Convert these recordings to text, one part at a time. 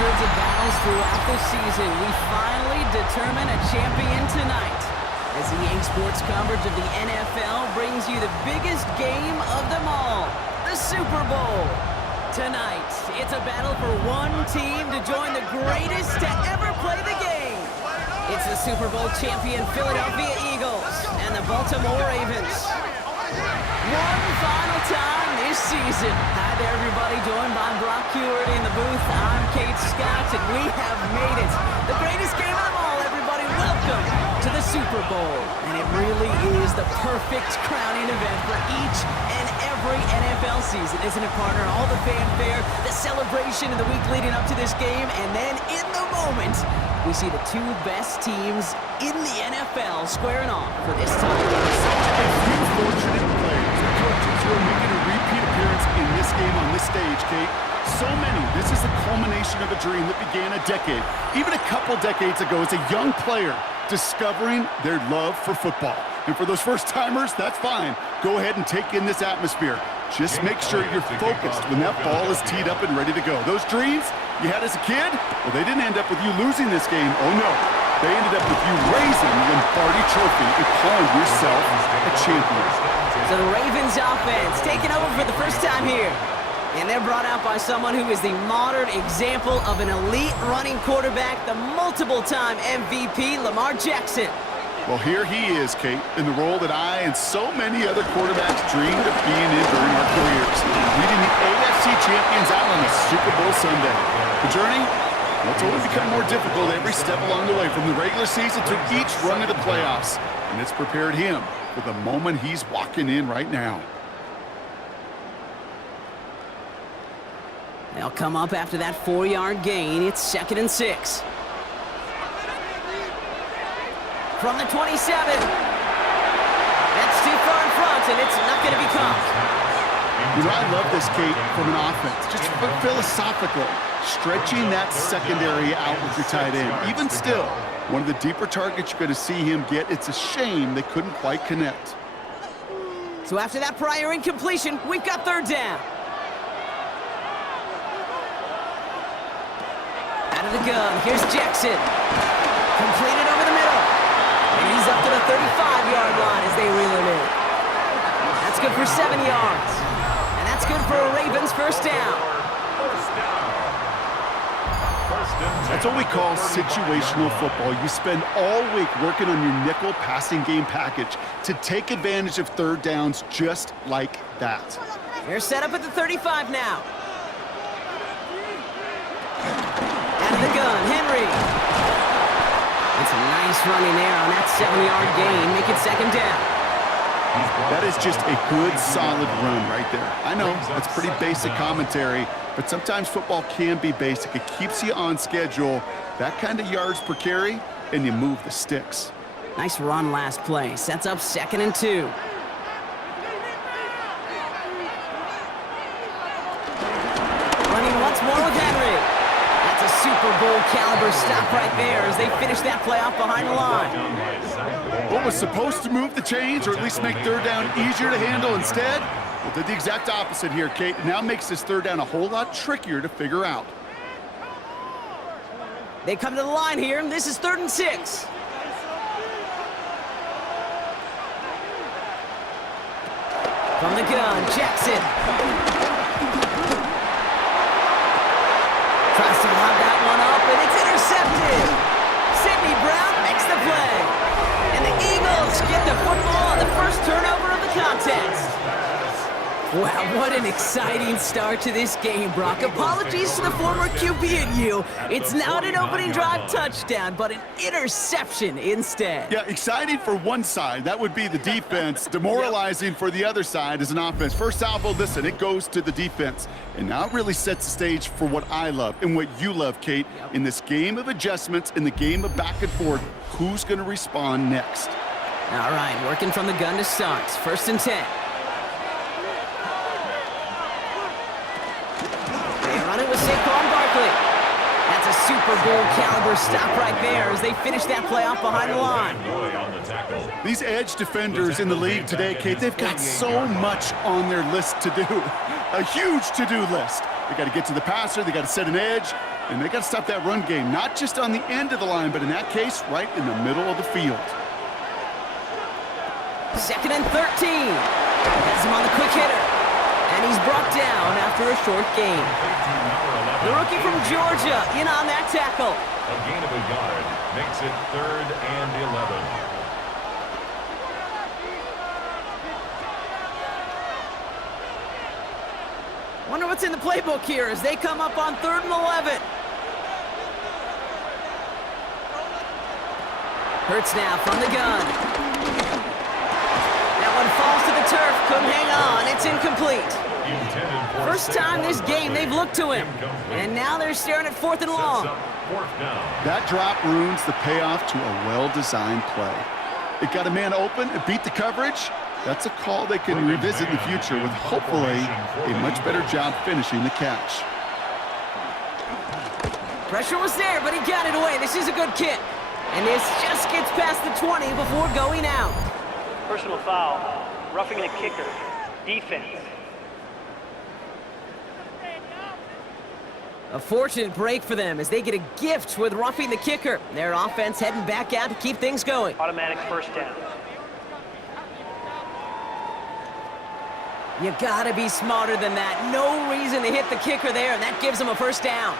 hundreds of battles throughout the season, we finally determine a champion tonight. As EA Sports coverage of the NFL brings you the biggest game of them all, the Super Bowl. Tonight, it's a battle for one team to join the greatest to ever play the game. It's the Super Bowl champion Philadelphia Eagles and the Baltimore Ravens. One final time this season. Hi there, everybody. Joined by Brock Hewitt in the booth. I'm Kate Scott, and we have made it. The greatest game of them all, everybody. Welcome to the Super Bowl. And it really is the perfect crowning event for each and every NFL season, isn't it, partner? All the fanfare, the celebration in the week leading up to this game, and then in the moment, we see the two best teams in the NFL squaring off for this time. A few fortunate players and coaches who are making a repeat appearance in this game on this stage, Kate. So many. This is the culmination of a dream that began a decade, even a couple decades ago, as a young player discovering their love for football. And for those first-timers, that's fine. Go ahead and take in this atmosphere. Just make sure you're focused when that ball is teed up and ready to go. Those dreams you had as a kid, well, they didn't end up with you losing this game. Oh, no. They ended up with you raising the Lombardi Trophy and calling yourself a champion. So the Ravens offense taking over for the first time here. And they're brought out by someone who is the modern example of an elite running quarterback, the multiple-time MVP, Lamar Jackson. Well, here he is, Kate, in the role that I and so many other quarterbacks dreamed of being in during our careers, leading the AFC champions out on a Super Bowl Sunday. The journey? Well, it's only become more difficult every step along the way, from the regular season to each run of the playoffs. And it's prepared him for the moment he's walking in right now. They'll come up after that 4-yard gain. It's 2nd and 6. From the 27. That's too far in front, and it's not going to be caught. You know, I love this, Kate, from an offense. Just philosophical, stretching that secondary out with your tight end. Even still, one of the deeper targets you're going to see him get. It's a shame they couldn't quite connect. So after that prior incompletion, we've got 3rd down. Out of the gun, here's Jackson. Completed over the middle. And he's up to the 35-yard line as they reel him in. That's good for 7 yards. And that's good for a Ravens first down. That's what we call situational football. You spend all week working on your nickel passing game package to take advantage of 3rd downs just like that. They're set up at the 35 now. Out of the gun, Henry. It's a nice running there on that 7-yard gain. Make it 2nd down. That is just a good, solid run right there. I know, that's pretty basic commentary, but sometimes football can be basic. It keeps you on schedule, that kind of yards per carry, and you move the sticks. Nice run last play. Sets up 2nd and 2. Running once more with Henry. That's a Super Bowl caliber stop right there as they finish that play off behind the line. What was supposed to move the chains, or at least make 3rd down easier to handle, instead, well, did the exact opposite here, Kate. It now makes this 3rd down a whole lot trickier to figure out. They come to the line here, and this is 3rd and 6. From the gun, Jackson. Tries to lob that one up, and it's intercepted. Sidney Brown makes the play. And the Eagles get the football on the first turnover of the contest. Wow, what an exciting start to this game, Brock. Apologies to the former QB and you. It's not an opening drive touchdown, but an interception instead. Yeah, exciting for one side. That would be the defense. Demoralizing for the other side as an offense. First salvo, listen, it goes to the defense. And now it really sets the stage for what I love and what you love, Kate. In this game of adjustments, in the game of back and forth, who's going to respond next? All right, working from the gun to start. 1st and 10. Run it with Saquon Barkley. That's a Super Bowl caliber stop right there as they finish that play off behind the line. These edge defenders in the league today, Kate, they've got so much on their list to do. A huge to-do list. They got to get to the passer, they got to set an edge, and they got to stop that run game, not just on the end of the line, but in that case, right in the middle of the field. 2nd and 13. Has him on the quick hitter. And he's brought down after a short gain. The rookie from Georgia in on that tackle. A gain of a yard makes it 3rd and 11. Wonder what's in the playbook here as they come up on 3rd and 11. Hurts now from the gun. That one falls to the turf. Couldn't hang on. It's incomplete. First time this game they've looked to him. And now they're staring at 4th and long. That drop ruins the payoff to a well-designed play. It got a man open, it beat the coverage. That's a call they can revisit in the future with hopefully a much better job finishing the catch. Pressure was there, but he got it away. This is a good kick. And this just gets past the 20 before going out. Personal foul, roughing the kicker, defense. A fortunate break for them as they get a gift with roughing the kicker. Their offense heading back out to keep things going. Automatic first down. You gotta be smarter than that. No reason to hit the kicker there, and that gives them a first down.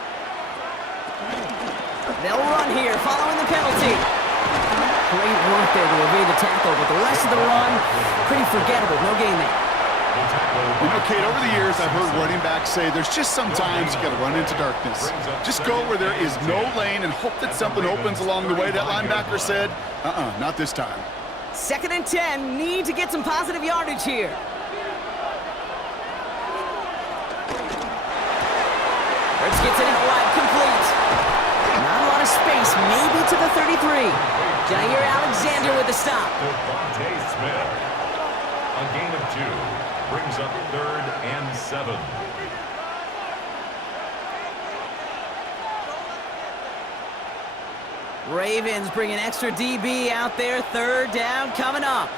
They'll run here, following the penalty. Great work there to evade the tackle, but the rest of the run, pretty forgettable. No gain there. You know, Kate, over the years, I've heard running backs say there's just sometimes you got to run into darkness. Just go where there is no lane and hope that something opens along the way. That linebacker said, not this time. 2nd and 10, need to get some positive yardage here. Hurts gets it out wide, complete. Not a lot of space, maybe to the 33. Jair Alexander with the stop. A gain of 2 brings up 3rd and 7. Ravens bring an extra DB out there. 3rd down coming up.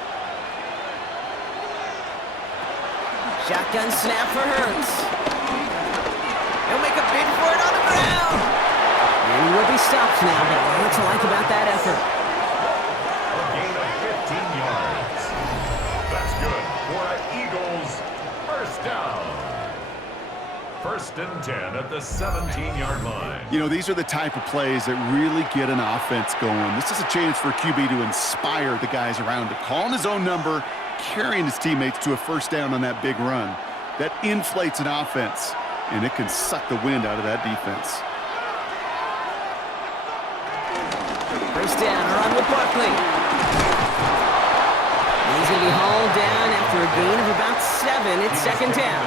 Shotgun snap for Hurts. He'll make a bid for it on the ground. And he will be stopped now, but what to like about that effort? A gain of 15 yards. That's good for an Eagles first down. 1st and 10 at the 17-yard line. You know, these are the type of plays that really get an offense going. This is a chance for a QB to inspire the guys around him. Calling his own number, carrying his teammates to a first down on that big run. That inflates an offense, and it can suck the wind out of that defense. First down, a run with Barkley. He's going to be hauled down after a gain of about 7. It's 2nd down.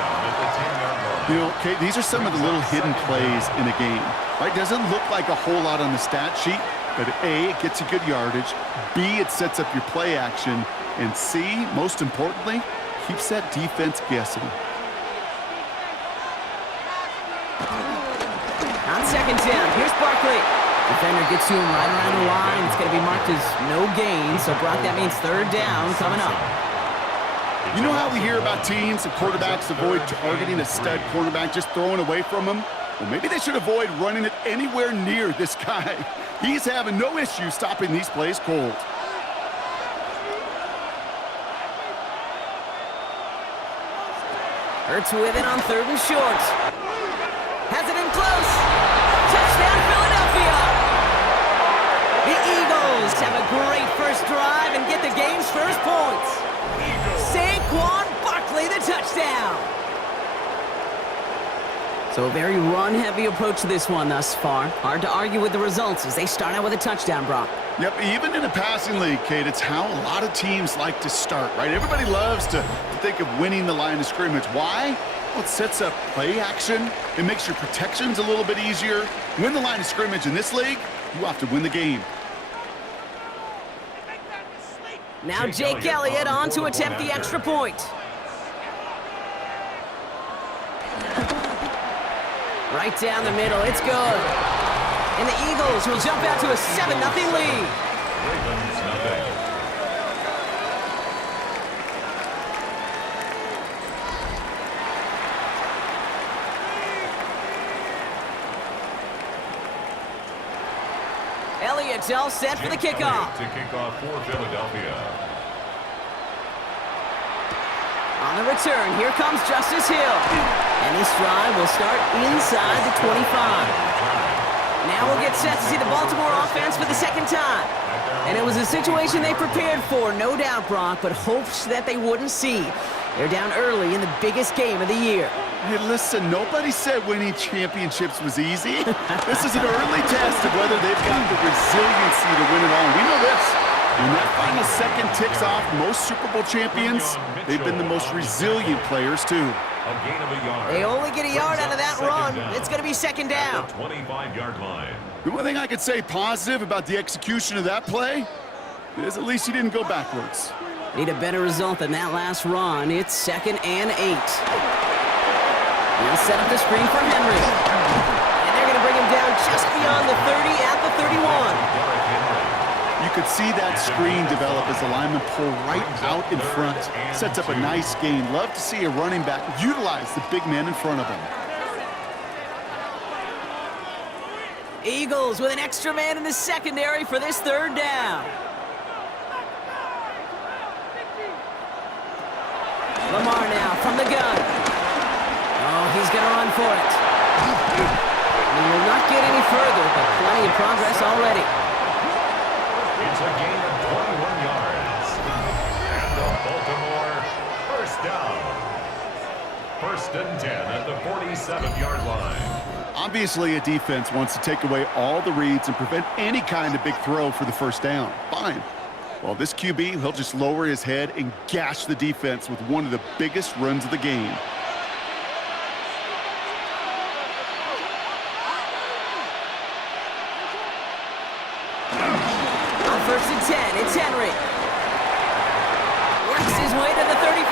You know, Kate, these are some of the little hidden plays in a game. Right? Doesn't look like a whole lot on the stat sheet, but A, it gets you good yardage. B, it sets up your play action. And C, most importantly, keeps that defense guessing. On 2nd down, here's Barkley. Defender gets to him right around the line. It's going to be marked as no gain, so Brock, that means 3rd down coming up. You know how we hear about teams and quarterbacks avoid targeting a stud quarterback, just throwing away from him? Well, maybe they should avoid running it anywhere near this guy. He's having no issue stopping these plays cold. Hurts with it on 3rd and short. Has it in close. Touchdown, Philadelphia. The Eagles have a great first drive and get the game's first points. Saquon Barkley, the touchdown. So a very run-heavy approach to this one thus far. Hard to argue with the results as they start out with a touchdown, Brock. Yep, even in a passing league, Kate, it's how a lot of teams like to start, right? Everybody loves to think of winning the line of scrimmage. Why? Well, it sets up play action. It makes your protections a little bit easier. Win the line of scrimmage in this league, you have to win the game. Now Jake Elliott on to attempt the extra point. Right down the middle, it's good. And the Eagles will jump out to a 7-0 lead. Ravens nothing. Elliott's all set for the kickoff. To kick off for Philadelphia. On the return, here comes Justice Hill. And his drive will start inside the 25. Now we'll get set to see the Baltimore offense for the second time. And it was a situation they prepared for, no doubt, Brock, but hopes that they wouldn't see. They're down early in the biggest game of the year. Hey, listen, nobody said winning championships was easy. This is an early test of whether they've got the resiliency to win it all. We know this. When that final second ticks off, most Super Bowl champions, they've been the most resilient players, too. A gain of a yard. They only get a yard out of that run. It's going to be second down. At the 25-yard line. The one thing I could say positive about the execution of that play is at least he didn't go backwards. Need a better result than that last run. It's 2nd and 8. He'll set up the screen for Henry. And they're going to bring him down just beyond the 30 at the 31. You could see that screen develop as the linemen pull right out in front. Sets up a nice gain. Love to see a running back utilize the big man in front of him. Eagles with an extra man in the secondary for this third down. Lamar now from the gun. Oh, he's going to run for it. He will not get any further, but plenty of progress already. It's a gain of 21 yards. And the Baltimore first down. 1st and 10 at the 47-yard line. Obviously, a defense wants to take away all the reads and prevent any kind of big throw for the first down. Fine. Well, this QB, he'll just lower his head and gash the defense with one of the biggest runs of the game. On 1st and 10, it's Henry. Works his way to the 35.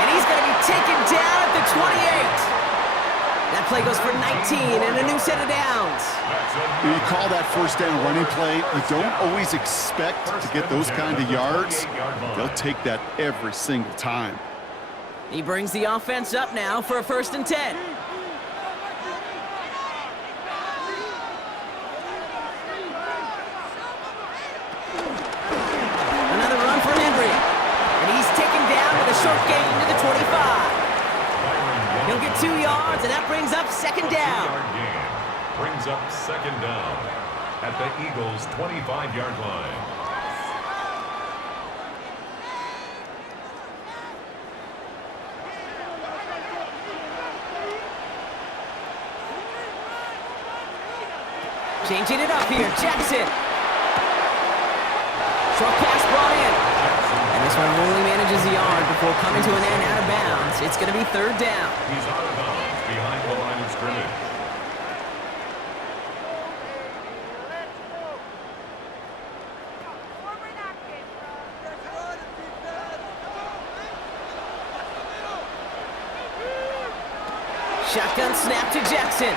And he's going to be taken down at the 28. That play goes for 19 and a new set of downs. You call that first down running play, you don't always expect to get those kind of yards. They'll take that every single time. He brings the offense up now for a 1st and 10. Another run for Henry. And he's taken down with a short gain to the 25. He'll get 2 yards, and that brings up 2nd down. Brings up 2nd down at the Eagles' 25-yard line. Changing it up here, Jackson. Short pass brought in. And this one only manages the yard before coming to an end out of bounds. It's going to be 3rd down. He's out of bounds behind the line of scrimmage. Shotgun snap to Jackson.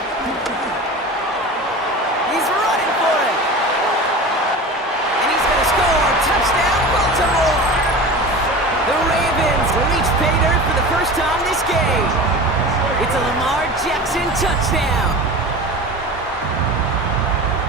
He's running for it. And he's going to score. Touchdown, Baltimore. The Ravens reach pay dirt for the first time this game. It's a Lamar Jackson touchdown.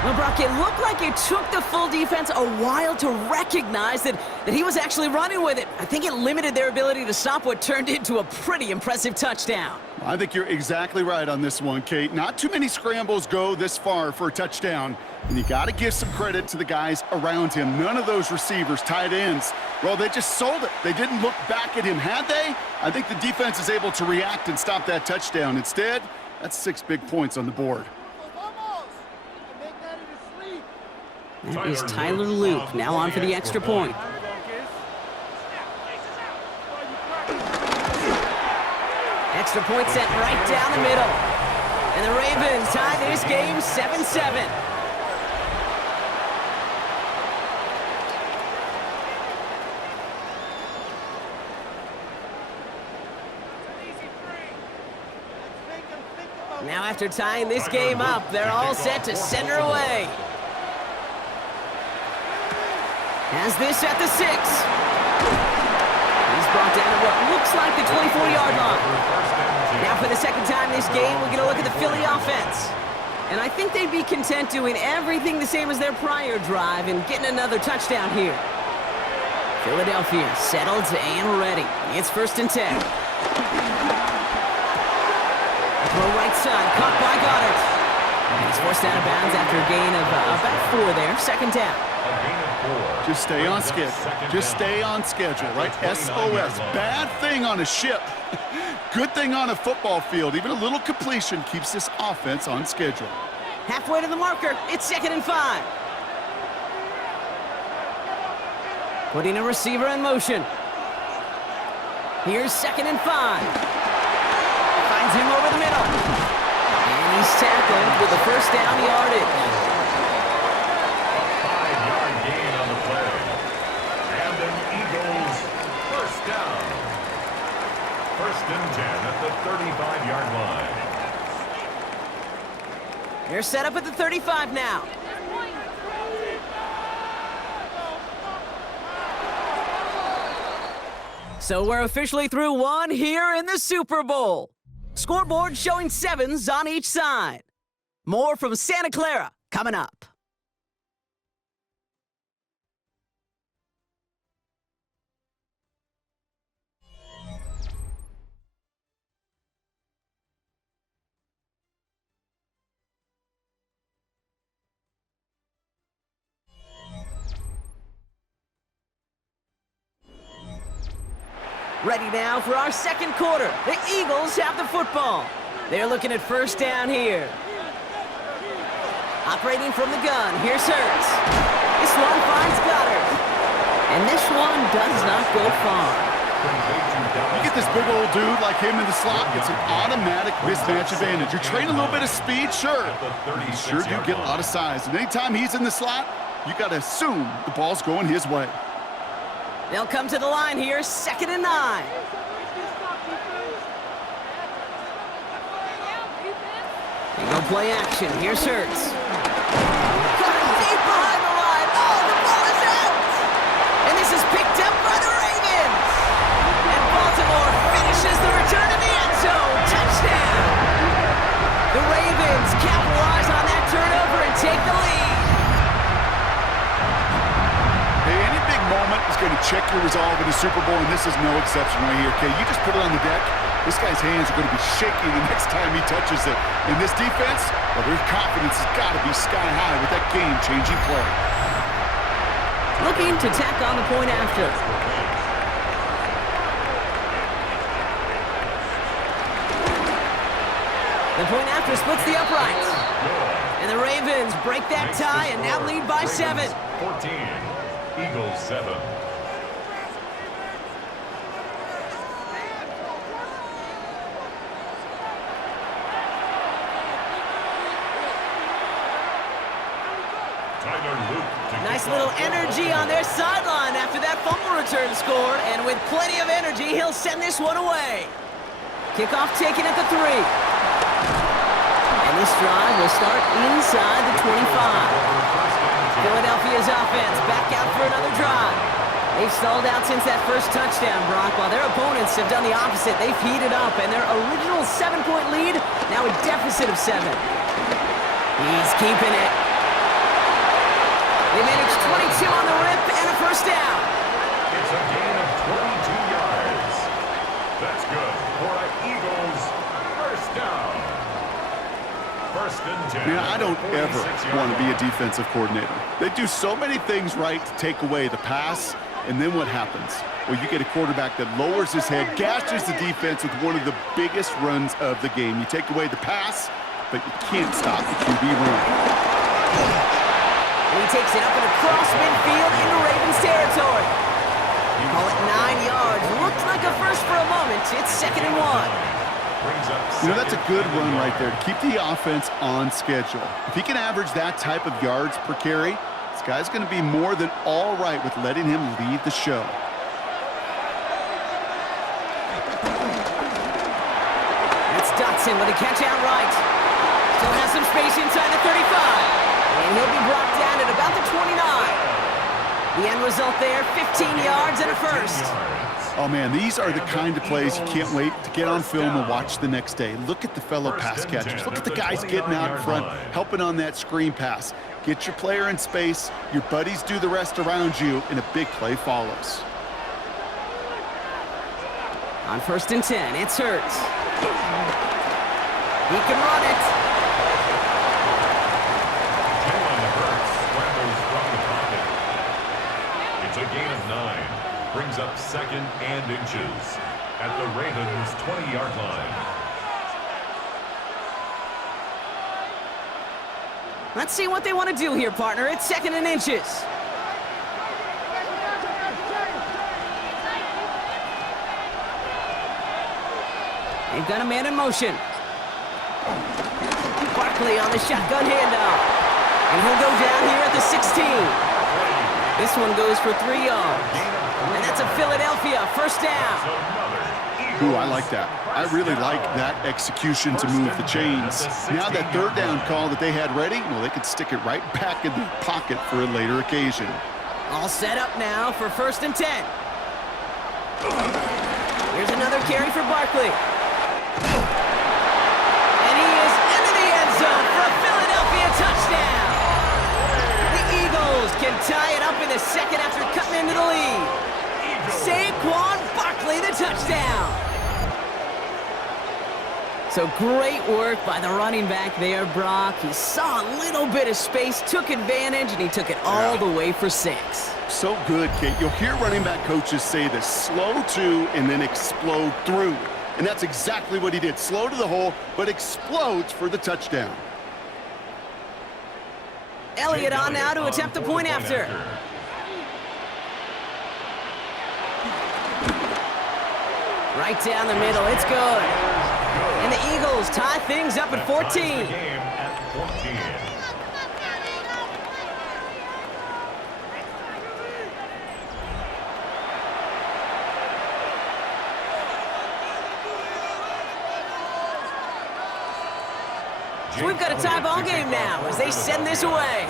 Well, Brock, it looked like it took the full defense a while to recognize that he was actually running with it. I think it limited their ability to stop what turned into a pretty impressive touchdown. I think you're exactly right on this one, Kate. Not too many scrambles go this far for a touchdown. And you got to give some credit to the guys around him. None of those receivers, tight ends, well, they just sold it. They didn't look back at him. Had they? I think the defense is able to react and stop that touchdown. Instead, that's 6 big points on the board. That is Tyler Luke, now on for the extra point. Extra point set right down the middle. And the Ravens tie this game 7-7. Now after tying this game up, they're all set to send her away. Has this at the 6. He's brought down to what looks like the 24-yard line. Now for the second time this game, we're going to look at the Philly offense. And I think they'd be content doing everything the same as their prior drive and getting another touchdown here. Philadelphia settled and ready. It's 1st and 10. Throw right side, caught by Goddard. And he's forced out of bounds after a gain of about 4 there. 2nd down. Just stay on schedule. Just stay on schedule, right? SOS. Bad thing on a ship. Good thing on a football field. Even a little completion keeps this offense on schedule. Halfway to the marker. It's 2nd and 5. Putting a receiver in motion. Here's 2nd and 5. Finds him over the middle. And he's tackled with the 1st down yardage. A 5-yard gain on the play. And an Eagles 1st down. 1st and 10 at the 35-yard line. They're set up at the 35 now. So we're officially through one here in the Super Bowl. Scoreboard showing 7s on each side. More from Santa Clara coming up. Ready now for our 2nd quarter. The Eagles have the football. They're looking at 1st down here. Operating from the gun, here's Hurts. This one finds Goddard. And this one does not go far. You get this big old dude like him in the slot, it's an automatic mismatch advantage. You're trading a little bit of speed, sure. But you sure do get a lot of size. And anytime he's in the slot, you got to assume the ball's going his way. They'll come to the line here, 2nd and 9. They go play action. Here's Hurts. Cut it deep behind the line. Oh, the ball is out! And this is picked up by the Ravens. And Baltimore finishes the return to the end zone. Touchdown! The Ravens capitalize on that turnover and take the lead. Hey, any big moment is going to check your resolve in the Super Bowl, and this is no exception right here, okay? You just put it on the deck. This guy's hands are going to be shaking the next time he touches it. In this defense, well, their confidence has got to be sky high with that game-changing play. Looking to tack on the point after. The point after splits the uprights. And the Ravens break that tie and now lead by 7. 14, Eagles 7. Nice little energy on their sideline after that fumble return scored, and with plenty of energy, he'll send this one away. Kickoff taken at the 3. And this drive will start inside the 25. Philadelphia's offense back out for another drive. They've stalled out since that first touchdown, Brock, while their opponents have done the opposite. They've heated up, and their original 7-point lead, now a deficit of 7. He's keeping it. They managed 22 on the rip and a 1st down. It's a gain of 22 yards. That's good for an Eagles 1st down. 1st and 10. Man, I don't ever want to be a defensive coordinator. They do so many things right to take away the pass, and then what happens? Well, you get a quarterback that lowers his head, gashes the defense with one of the biggest runs of the game. You take away the pass, but you can't stop the QB run. And he takes it up and across midfield into Ravens territory. You call it 9 yards. Looked like a first for a moment. It's 2nd and 1. You know, that's a good run right there to keep the offense on schedule. If he can average that type of yards per carry, this guy's going to be more than all right with letting him lead the show. It's Dotson with a catch out right. Still has some space inside the 35. And he'll be brought down at about the 29. The end result there, 15 yards and a 1st. Oh, man, these are the kind of plays you can't wait to get on film and watch the next day. Look at the fellow pass catchers. Look at the guys getting out in front, helping on that screen pass. Get your player in space, your buddies do the rest around you, and a big play follows. On 1st and 10, it's Hurts. He can run it. It's a gain of 9. Brings up 2nd and inches at the Ravens' 20-yard line. Let's see what they want to do here, partner. It's 2nd and inches. They've got a man in motion. Barkley on the shotgun handoff. And he'll go down here at the 16. This one goes for 3 yards. And that's a Philadelphia 1st down. Ooh, I like that. I really like that execution to move the chains. Now that 3rd down call that they had ready, well, they could stick it right back in the pocket for a later occasion. All set up now for 1st and 10. Here's another carry for Barkley. And he is into the end zone for a Philadelphia touchdown. The Eagles can tie it up in the 2nd after cutting into the lead. Saquon Barkley, the touchdown. So great work by the running back there, Brock. He saw a little bit of space, took advantage, and he took it all the way for 6. So good, Kate. You'll hear running back coaches say this: slow to and then explode through. And that's exactly what he did. Slow to the hole, but explodes for the touchdown. Elliott on now to attempt the point after. Right down the middle, it's good. And the Eagles tie things up at 14. So we've got a tie ball game now as they send this away.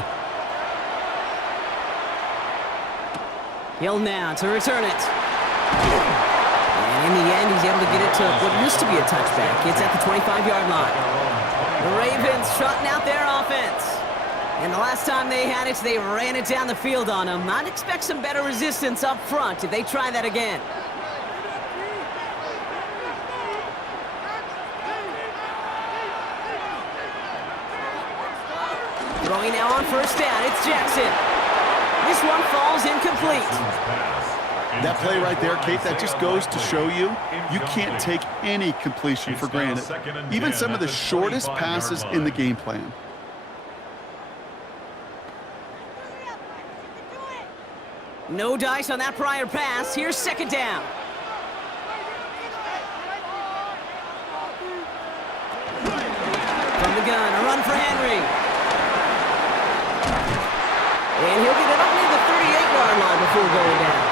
Hill now to return it. And in the end, he's able to get it to what used to be a touchback. It's at the 25-yard line. The Ravens trotting out their offense. And the last time they had it, they ran it down the field on them. I'd expect some better resistance up front if they try that again. Throwing now on 1st down, it's Jackson. This one falls incomplete. That play right there, Kate, that just goes to show you, you can't take any completion for granted. Even some of the shortest passes in the game plan. No dice on that prior pass. Here's 2nd down. From the gun, a run for Henry. And he'll get it up near the 38-yard line before going down.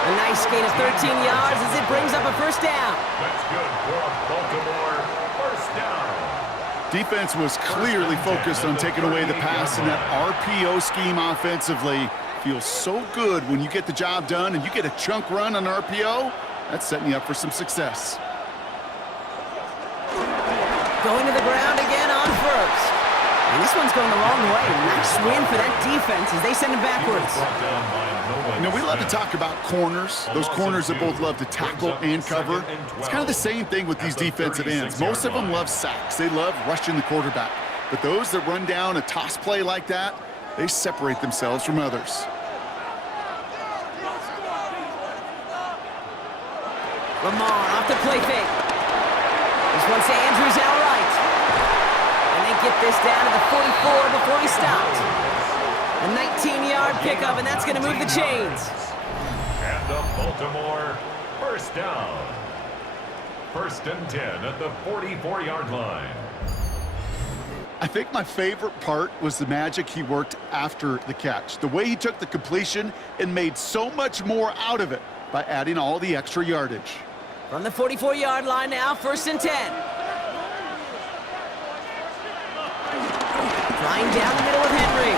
A nice gain of 13 yards as it brings up a 1st down. That's good for a Baltimore 1st down. Defense was clearly focused on taking away the pass, and that RPO scheme offensively feels so good when you get the job done and you get a chunk run on RPO. That's setting you up for some success. Going to the ground again on 1st. And this one's going the wrong way. Nice win for that defense as they send it backwards. You know, we love to talk about corners, those corners that both love to tackle and cover. It's kind of the same thing with these defensive ends. Most of them love sacks. They love rushing the quarterback. But those that run down a toss play like that, they separate themselves from others. Lamar off the play fake. This one's to Andrews outright. And they get this down to the 44 before he stopped. A 19-yard pickup, and that's going to move the chains. And the Baltimore 1st down. 1st and 10 at the 44-yard line. I think my favorite part was the magic he worked after the catch. The way he took the completion and made so much more out of it by adding all the extra yardage. From the 44-yard line now, 1st and 10. Flying down the middle with Henry.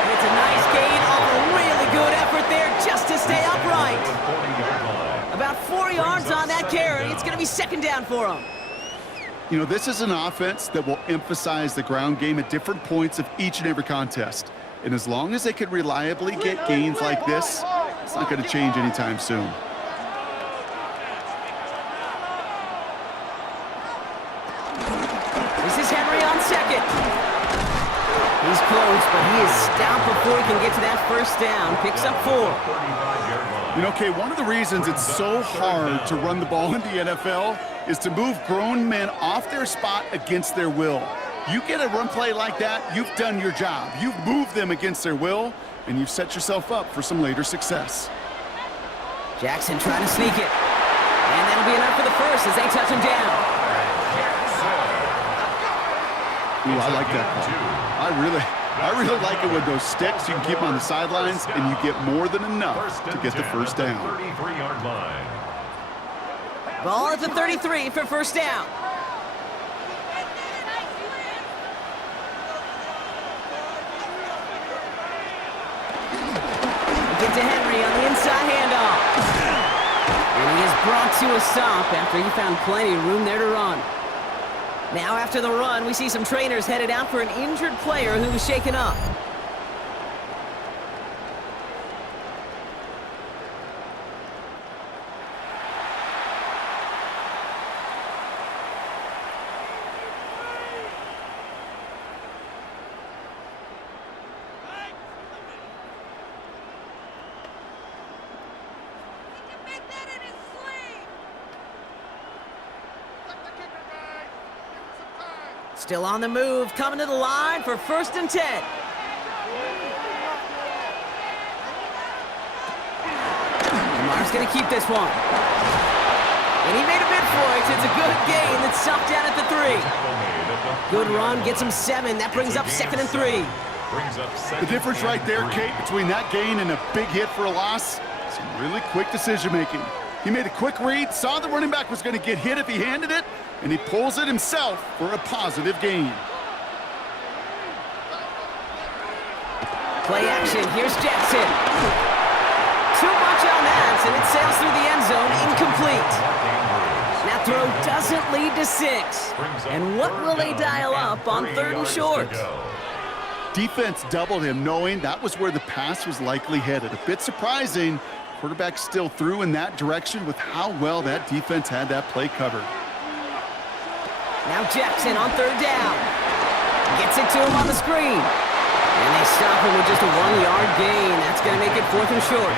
And it's a nice gain off a really good effort there just to stay upright. maybe second down for them. You know, this is an offense that will emphasize the ground game at different points of each and every contest. And as long as they can reliably get gains like this, it's not going to change anytime soon. This is Henry on second. He's close, but he is stopped before he can get to that first down. Picks up 4. You know, Kay, one of the reasons it's so hard to run the ball in the NFL is to move grown men off their spot against their will. You get a run play like that, you've done your job. You've moved them against their will, and you've set yourself up for some later success. Jackson trying to sneak it. And that'll be enough for the first as they touch him down. Ooh, I like that call. I really like it with those sticks. You can keep them on the sidelines, and you get more than enough to get the first down. 33-yard line. Ball at the 33 for first down. Get to Henry on the inside handoff. And he is brought to a stop after he found plenty of room there to run. Now after the run, we see some trainers headed out for an injured player who was shaken up. Still on the move, coming to the line for first and 10. Lamar's going to keep this one. And he made a bid for it. It's a good gain that's stopped down at the 3. Good run, gets him 7. That brings up second and 3. The difference right there, Kate, between that gain and a big hit for a loss, some really quick decision-making. He made a quick read, saw the running back was going to get hit if he handed it, and he pulls it himself for a positive gain. Play action, here's Jackson. Too much on that, and it sails through the end zone, incomplete. That throw doesn't lead to 6. And what will they dial up on 3rd and short? Defense doubled him, knowing that was where the pass was likely headed. A bit surprising. Quarterback still threw in that direction with how well that defense had that play covered. Now Jackson on 3rd down. Gets it to him on the screen. And they stop him with just a 1-yard gain. That's going to make it 4th and short.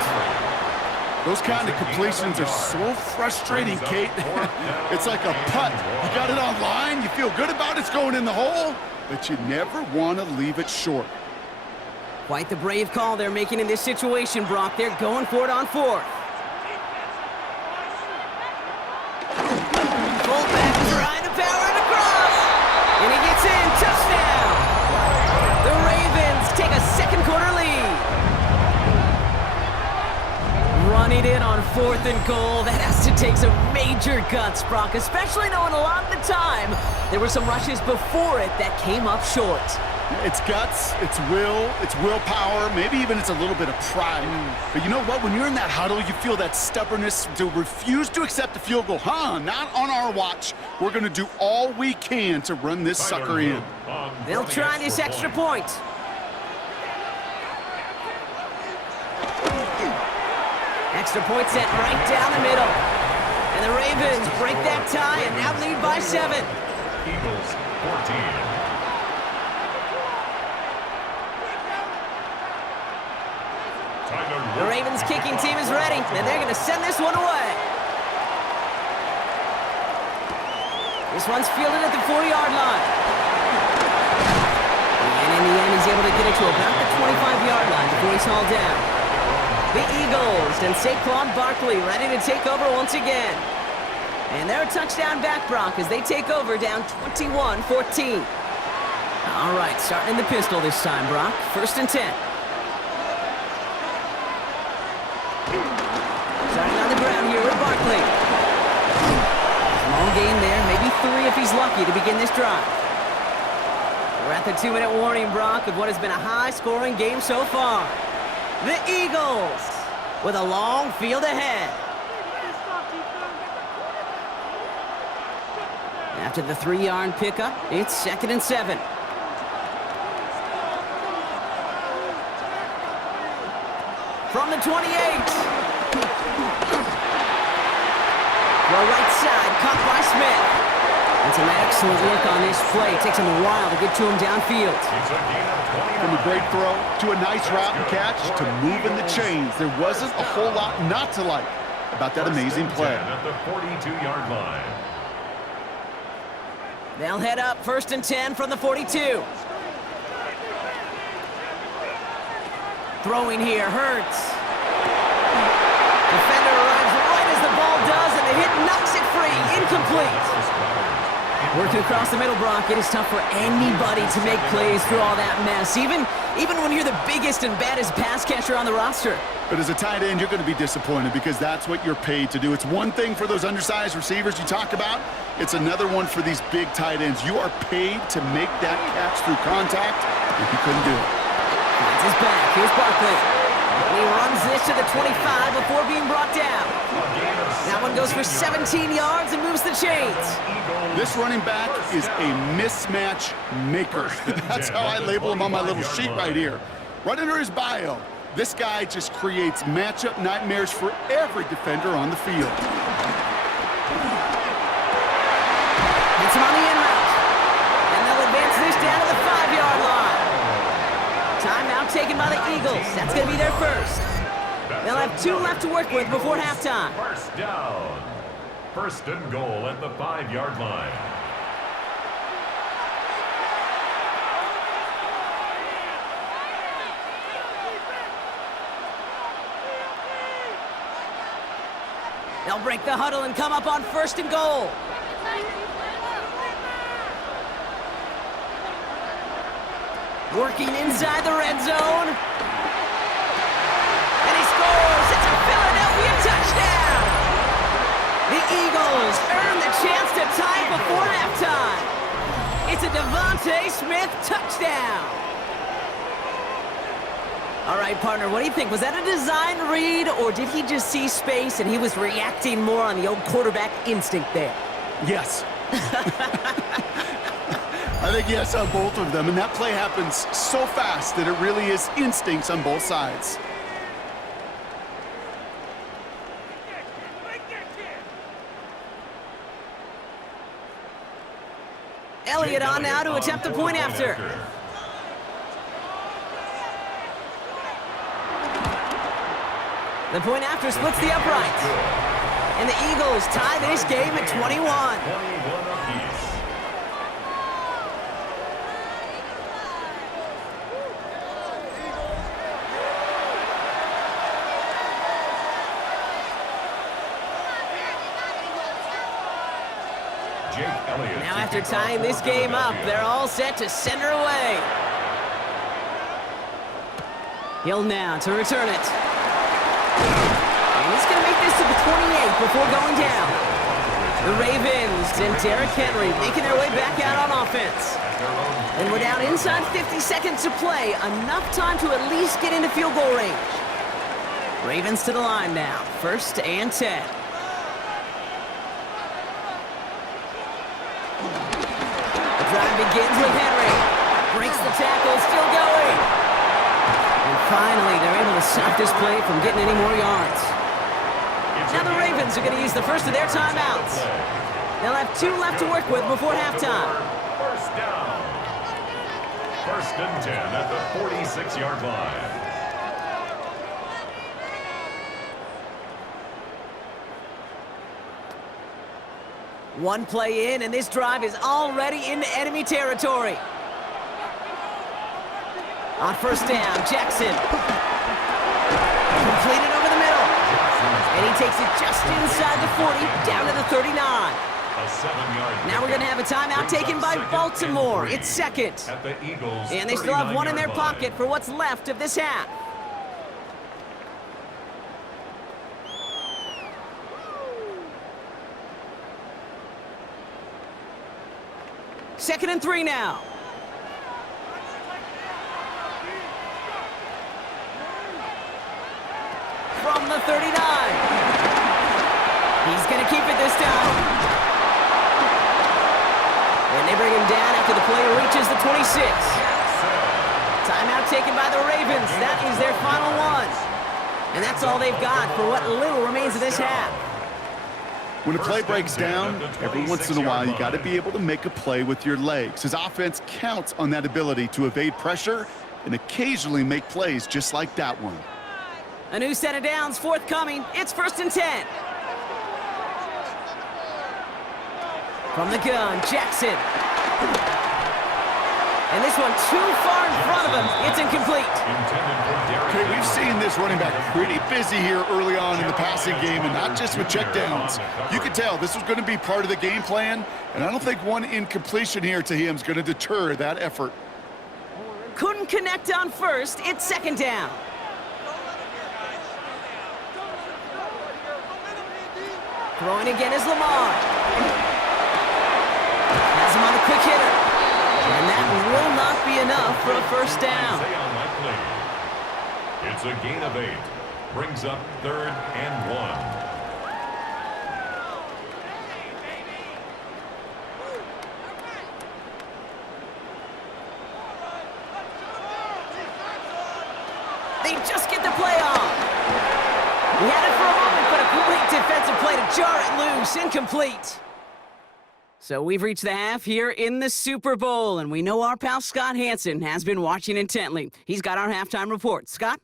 Those kind of completions are so frustrating, Kate. It's like a putt. You got it on line, you feel good about it's going in the hole, but you never want to leave it short. Quite the brave call they're making in this situation, Brock. They're going for it on 4th. Fullback trying to power it across. And he gets in. Touchdown. The Ravens take a second-quarter lead. Running it on 4th and goal. That has to take some major guts, Brock, especially knowing a lot of the time there were some rushes before it that came up short. It's guts, it's will, it's willpower, maybe even it's a little bit of pride. But you know what? When you're in that huddle, you feel that stubbornness to refuse to accept the field goal. Not on our watch. We're going to do all we can to run this sucker in. They'll try this extra point. Extra point set right down the middle. And the Ravens break that tie and now lead by 7. Eagles 14. The Ravens kicking team is ready, and they're going to send this one away. This one's fielded at the 40-yard line. And in the end, he's able to get it to about the 25-yard line before he's hauled down. The Eagles and Saquon Barkley ready to take over once again. And they're a touchdown back, Brock, as they take over down 21-14. All right, starting in the pistol this time, Brock. 1st and 10. Starting on the ground here with Barkley. Small gain there, maybe 3 if he's lucky to begin this drive. We're at the 2-minute warning, Brock, of what has been a high-scoring game so far. The Eagles with a long field ahead. After the 3-yard pickup, it's 2nd and 7. From the 28. Throw right side, caught by Smith. And some excellent work on this play. It takes him a while to get to him downfield. From a great throw to a nice route and catch to moving the chains, there wasn't a whole lot not to like about that amazing play. At the 42-yard line. They'll head up 1st and 10 from the 42. Throwing here, Hurts. Defender arrives right as the ball does, and the hit knocks it free. Incomplete. Working across the middle, Brock, it is tough for anybody to make plays through all that mess, even when you're the biggest and baddest pass catcher on the roster. But as a tight end, you're going to be disappointed because that's what you're paid to do. It's one thing for those undersized receivers you talk about. It's another one for these big tight ends. You are paid to make that catch through contact, and you couldn't do it. Finds his back. Here's Barkley. And he runs this to the 25 before being brought down. That one goes for 17 yards and moves the chains. This running back is a mismatch maker. That's how I label him on my little sheet right here. Right under his bio, this guy just creates matchup nightmares for every defender on the field. Hits him on the in route. And they'll advance this down to the 5-yard line. Timeout taken by the Eagles. That's going to be their first. They'll have 2 left to work with before halftime. First down. 1st and goal at the 5-yard line. They'll break the huddle and come up on 1st and goal. Working inside the red zone. And he scores. It's a Philadelphia touchdown. The Eagles earn the chance to tie before halftime. It's a Devontae Smith touchdown. All right, partner, what do you think? Was that a design read, or did he just see space and he was reacting more on the old quarterback instinct there? Yes. I think yes on both of them, and that play happens so fast that it really is instincts on both sides. Elliott on now to attempt the point after. The point after splits the uprights. And the Eagles tie this game at 21. 21 apiece. Now after tying this game up, they're all set to send her away. Hill now to return it. And he's going to make this to the 28 before going down. The Ravens and Derrick Henry making their way back out on offense. And we're down inside 50 seconds to play. Enough time to at least get into field goal range. Ravens to the line now. 1st and 10. The drive begins with Henry. Breaks the tackle, still going. And finally, they're able to stop this play from getting any more yards. Now the Ravens are going to use the first of their timeouts. They'll have 2 left to work with before halftime. First down. 1st and 10 at the 46-yard line. One play in, and this drive is already into enemy territory. On 1st down, Jackson. Completed over the middle. And he takes it just inside the 40, down to the 39. A 7-yard. Now we're going to have a timeout taken by Baltimore. It's 2nd. At the Eagles. And they still have 1 in their pocket for what's left of this half. Second and 3 now. From the 39. He's going to keep it this time. They bring him down after the play reaches the 26. Timeout taken by the Ravens. That is their final one. And that's all they've got for what little remains of this half. When a play breaks down, every once in a while, you got to be able to make a play with your legs. His offense counts on that ability to evade pressure and occasionally make plays just like that one. A new set of downs forthcoming. It's 1st and 10. From the gun, Jackson. And this one too far in front of him. It's incomplete. Okay, we've seen this running back pretty busy here early on in the passing game, and not just with checkdowns. You could tell this was going to be part of the game plan, and I don't think one incompletion here to him is going to deter that effort. Couldn't connect on first. It's 2nd down. Throwing again is Lamar. Has him on a quick hitter. And that will not be enough for a 1st down. It's a gain of 8. Brings up 3rd and 1. They just get the play off. He had it for a moment, but a complete defensive play to jar it loose. Incomplete. So we've reached the half here in the Super Bowl, and we know our pal Scott Hansen has been watching intently. He's got our halftime report. Scott?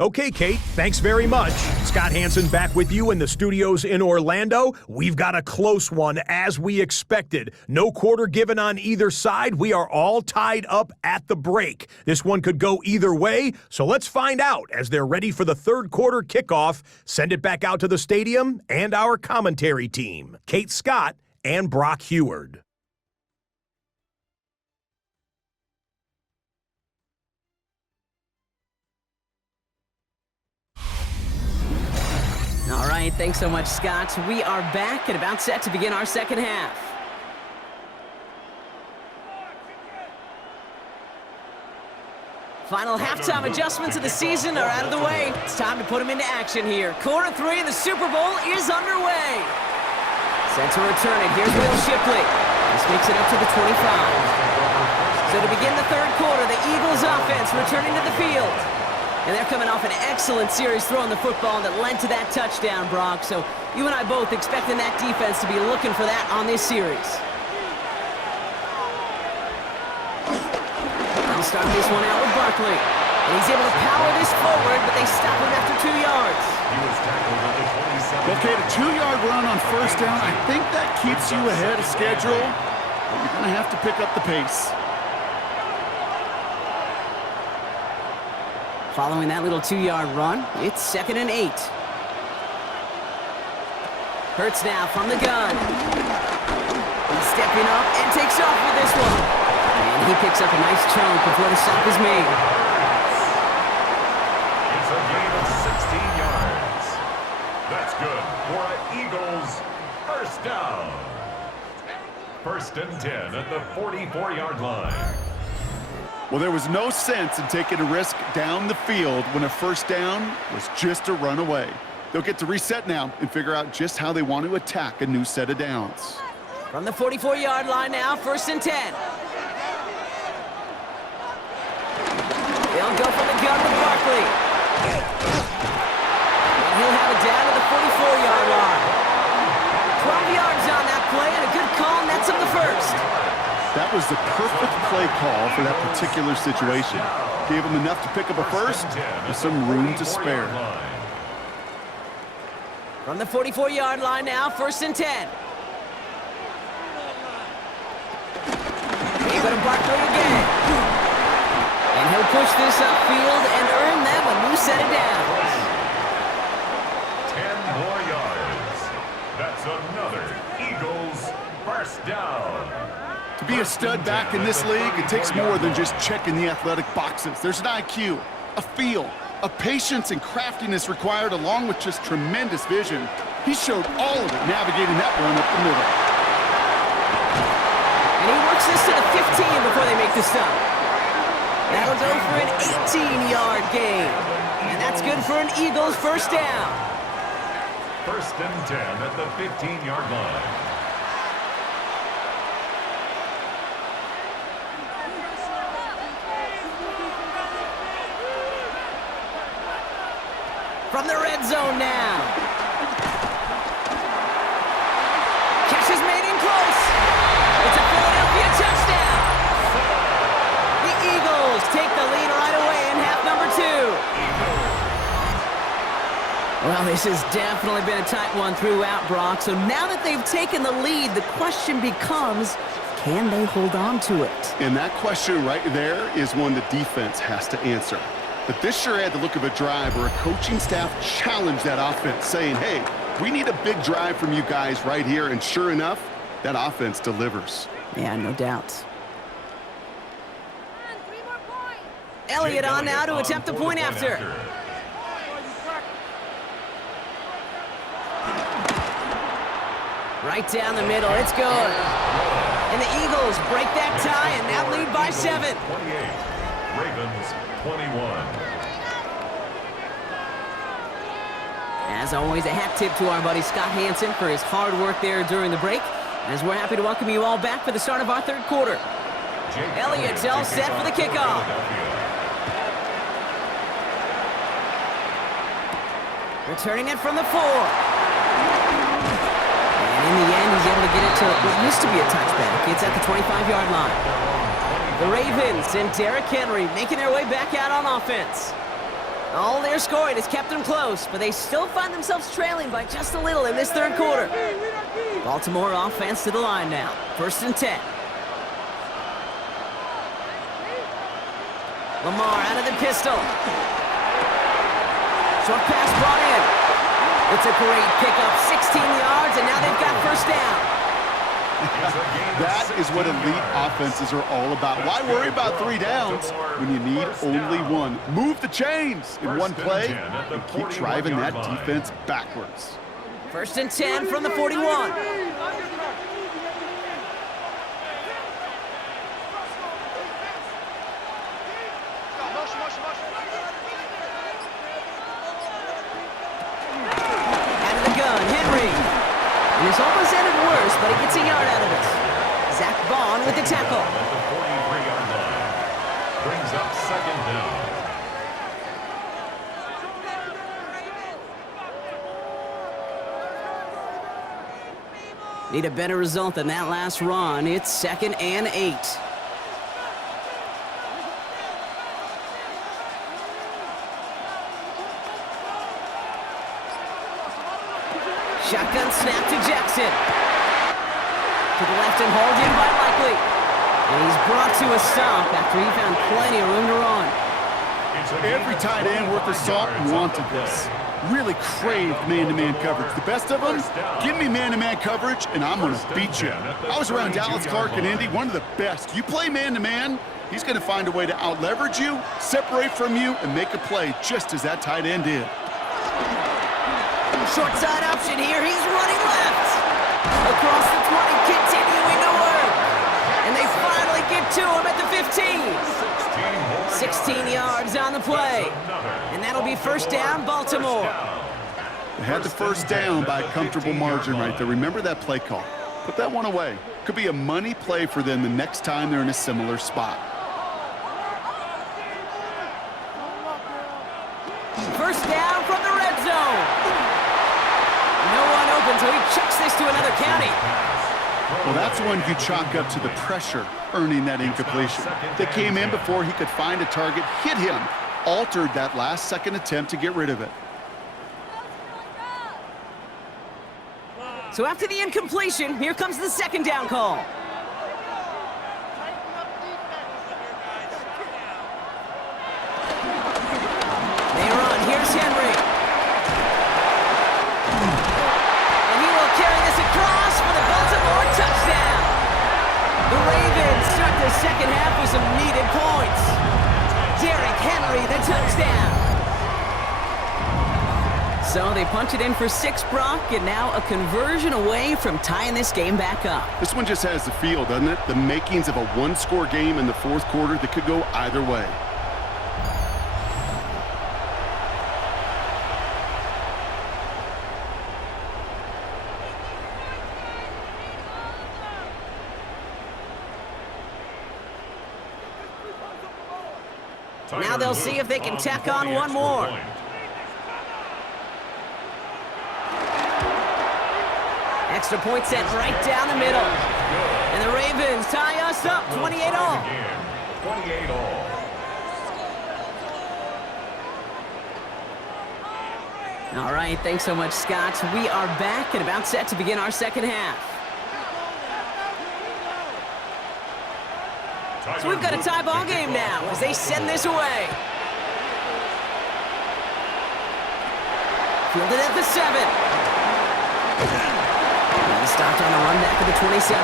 Okay, Kate, thanks very much. Scott Hansen back with you in the studios in Orlando. We've got a close one, as we expected. No quarter given on either side. We are all tied up at the break. This one could go either way, so let's find out as they're ready for the 3rd quarter kickoff. Send it back out to the stadium and our commentary team, Kate Scott and Brock Heward. All right, thanks so much, Scott. We are back and about set to begin our 2nd half. Final halftime adjustments of the season are out of the way. It's time to put them into action here. Quarter 3 of the Super Bowl is underway. Set to return it. Here's Will Shipley. This makes it up to the 25. So to begin the 3rd quarter, the Eagles offense returning to the field. And they're coming off an excellent series throwing the football that led to that touchdown, Brock. So you and I both expecting that defense to be looking for that on this series. They'll start this one out with Barkley. And he's able to power this forward, but they stop him after 2 yards. He was tackled at the 27. Okay, the 2-yard run on 1st down, I think that keeps you ahead of schedule. But you're going to have to pick up the pace. Following that little 2-yard run, it's 2nd and 8. Hurts now from the gun. He's stepping up and takes off with this one. And he picks up a nice chunk before the stop is made. It's a gain of 16 yards. That's good for an Eagles 1st down. 1st and 10 at the 44-yard line. Well, there was no sense in taking a risk down the field when a 1st down was just a run away. They'll get to reset now and figure out just how they want to attack a new set of downs. From the 44-yard line now, 1st and 10. They'll go for the gun with Barkley. And he'll have it down to the 44-yard line. 12 yards on that play and a good call nets him the 1st. That was the perfect play call for that particular situation. Gave him enough to pick up a 1st with some room to spare. From the 44-yard line now, 1st and 10. They go to Barkley again. And he'll push this upfield and earn them a new set of downs. 10 more yards. That's another Eagles 1st down. To be a stud back in this league, it takes more than just checking the athletic boxes. There's an IQ, a feel, a patience and craftiness required along with just tremendous vision. He showed all of it navigating that run up the middle. And he works this to the 15 before they make the stop. That'll go for an 18-yard gain. And that's good for an Eagles 1st down. 1st and 10 at the 15-yard line. from the red zone now. Catch is made in close. It's a Philadelphia touchdown. The Eagles take the lead right away in half number 2. Well, this has definitely been a tight one throughout, Brock. So now that they've taken the lead, the question becomes, can they hold on to it? And that question right there is one the defense has to answer. But this sure had the look of a drive where a coaching staff challenged that offense, saying, hey, we need a big drive from you guys right here. And sure enough, that offense delivers. Yeah, no doubt. Elliott on now to attempt the point after. Right down the middle, it's good. And the Eagles break that tie and now lead by 7. 28, Ravens 21. As always, a hat tip to our buddy Scott Hansen for his hard work there during the break. As we're happy to welcome you all back for the start of our third quarter. Elliott's all set for the kickoff. Returning it from the 4. And in the end, he's able to get it to what used to be a touchback. It's at the 25-yard line. The Ravens and Derrick Henry making their way back out on offense. All their scoring has kept them close, but they still find themselves trailing by just a little in this third quarter. Baltimore offense to the line now. 1st and 10. Lamar out of the pistol. Short pass brought in. It's a great pickup, 16 yards, and now they've got 1st down. That is what elite offenses are all about. Why worry about 3 downs when you need only 1? Move the chains in one play and keep driving that defense backwards. 1st and 10 from the 41. And it's almost ended worse, but he gets a yard out of it. Zach Vaughn with the tackle. At the 43-yard line. Brings up 2nd down. Need a better result than that last run. It's 2nd and 8. Shotgun snap to Jackson. To the left and hauled in by Likely. And he's brought to a stop after he found plenty of room to run. Every tight end worth of salt wanted this. Really craved man-to-man coverage. The best of them, give me man-to-man coverage and I'm going to beat you. I was around Dallas Clark and Indy, one of the best. You play man-to-man, he's going to find a way to out-leverage you, separate from you, and make a play just as that tight end did. Short side option here. He's running left. Across the 20, continuing to work. And they finally get to him at the 15. 16 yards on the play. And that'll be 1st down, Baltimore. They had the 1st down by a comfortable margin right there. Remember that play call. Put that one away. Could be a money play for them the next time they're in a similar spot. 1st down from the red zone. No one open, so he chucks this to another county. Well, that's one you chalk up to the pressure earning that incompletion. They came in before he could find a target, hit him, altered that last-second attempt to get rid of it. So after the incompletion, here comes the 2nd down call. They run. Here's Henry. Touchdown! The Ravens start the 2nd half with some needed points. Derrick Henry, the touchdown. So they punch it in for 6, Brock, and now a conversion away from tying this game back up. This one just has the feel, doesn't it? The makings of a 1-score game in the 4th quarter that could go either way. Now they'll see if they can tack on one more. Extra point sent right down the middle. And the Ravens tie us up 28 all. 28 all. All right, thanks so much, Scott. We are back and about set to begin our second half. So we've got a tie ball game now as they send this away. Fielded at the 7. And stopped on the run back at the 27.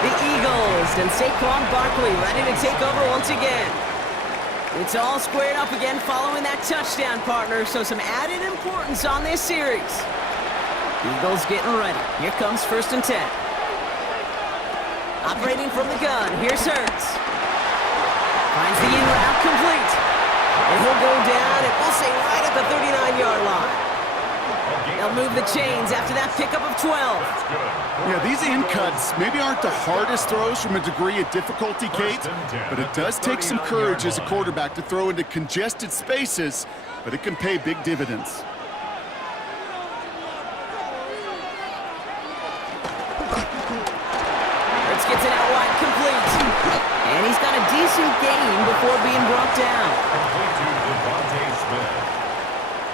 The Eagles and Saquon Barkley ready to take over once again. It's all squared up again following that touchdown, partner, so some added importance on this series. Eagles getting ready. Here comes 1st and 10. Operating from the gun, here's Hurts. Finds the in route complete. And he'll go down, and we'll say right at the 39-yard line. They'll move the chains after that pickup of 12. Yeah, these in cuts maybe aren't the hardest throws from a degree of difficulty, Kate, but it does take some courage as a quarterback to throw into congested spaces, but it can pay big dividends. Gets it out wide, complete. And he's got a decent gain before being brought down. Complete to Devontae Smith.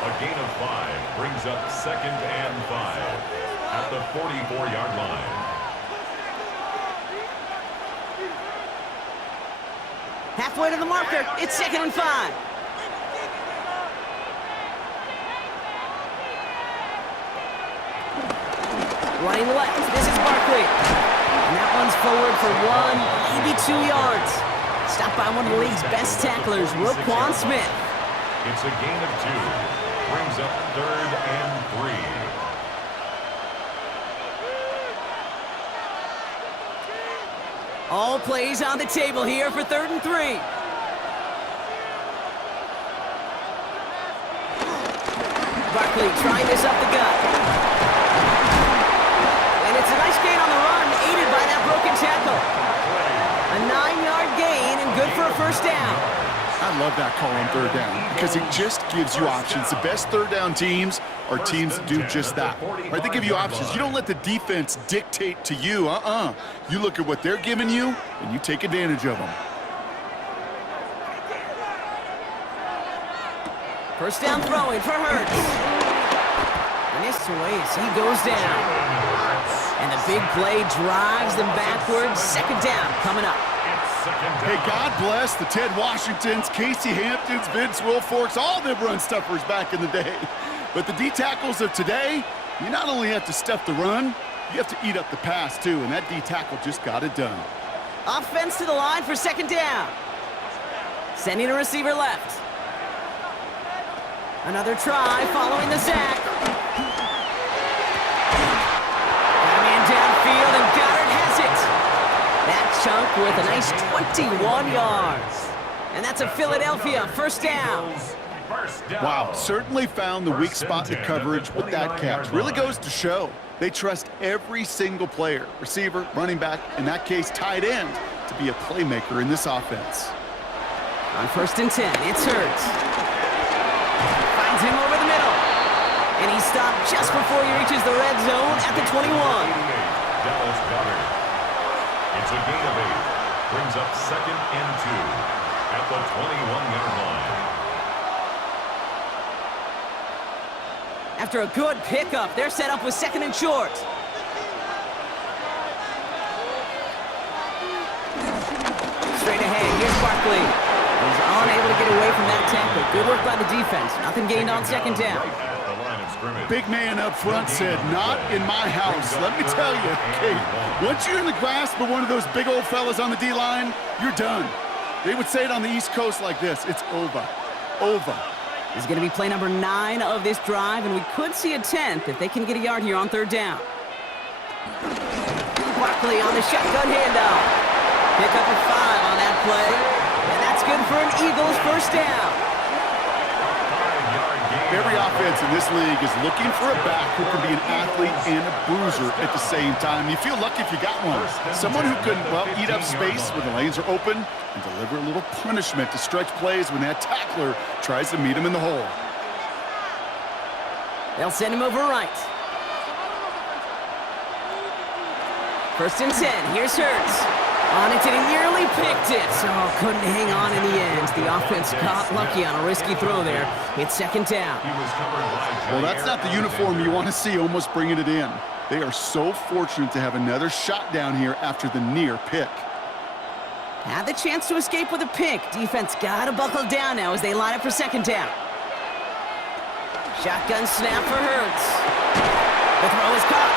A gain of 5 brings up 2nd and 5 at the 44-yard line. Halfway to the marker, it's 2nd and 5. Running left, this is Barkley. And that one's forward for 1, maybe 2 yards. Stopped by one of the league's best tacklers, Roquan Smith. It's a gain of 2. Brings up 3rd and 3. All plays on the table here for 3rd and 3. Barkley trying this up the gut. And it's a nice gain on the run, aided by that broken tackle. A 9-yard gain and good for a 1st down. I love that call on 3rd down because it just gives you options. The best 3rd down teams are teams that do just that. Right? They give you options. You don't let the defense dictate to you. You look at what they're giving you, and you take advantage of them. 1st down throwing for Hurts. And this way as he goes down. And the big play drives them backwards. 2nd down coming up. Hey, God bless the Ted Washingtons, Casey Hamptons, Vince Wilforks, all them run stuffers back in the day. But the D-tackles of today, you not only have to stuff the run, you have to eat up the pass, too. And that D-tackle just got it done. Offense to the line for 2nd down. Sending a receiver left. Another try following the sack. Downfield, and Goddard has it. That chunk with a nice 21 yards. And that's a Philadelphia 1st down. Wow, certainly found the weak spot in coverage with that catch. Really goes to show they trust every single player, receiver, running back, in that case tight end, to be a playmaker in this offense. On 1st and 10, it's Hurts. Finds him over the middle. And he stopped just before he reaches the red zone at the 21. Dallas Goddard. It's a gain of 8. Brings up 2nd and 2 at the 21-yard line. After a good pickup, they're set up with 2nd and short. Straight ahead, here's Barkley. He's unable to get away from that tackle. Good work by the defense. Nothing gained on 2nd down. Big man up front said, not in my house. Let me tell you, Kate, once you're in the grasp of one of those big old fellas on the D-line, you're done. They would say it on the East Coast like this, it's over. Over. This is going to be play number 9 of this drive, and we could see a 10th if they can get a yard here on 3rd down. Barkley on the shotgun handoff. Pick up a 5 on that play, and that's good for an Eagles 1st down. Every offense in this league is looking for a back who can be an athlete and a bruiser at the same time. You feel lucky if you got one. Someone who can, well, eat up space when the lanes are open and deliver a little punishment to stretch plays when that tackler tries to meet him in the hole. They'll send him over right. First and 10. Here's Hurts. On it, and he nearly picked it. Oh, couldn't hang on in the end. The offense got lucky on a risky throw there. It's second down. Well, that's not the uniform you want to see almost bringing it in. They are so fortunate to have another shot down here after the near pick. Had the chance to escape with a pick. Defense got to buckle down now as they line up for second down. Shotgun snap for Hurts. The throw is caught.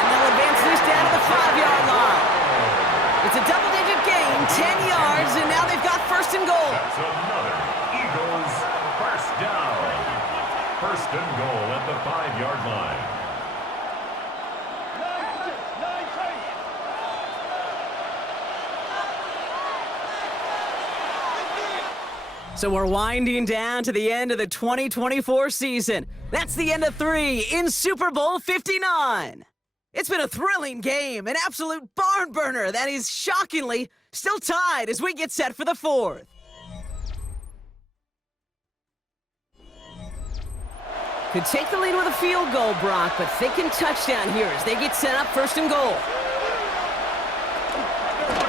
And they'll advance this down to the 5-yard line. It's a double-digit gain, 10 yards, and now they've got first and goal. That's another Eagles first down. First and goal at the 5-yard line. So we're winding down to the end of the 2024 season. That's the end of 3 in Super Bowl 59. It's been a thrilling game, an absolute barn burner that is shockingly still tied as we get set for the 4th. Could take the lead with a field goal, Brock, but thinking touchdown here as they get set up first and goal.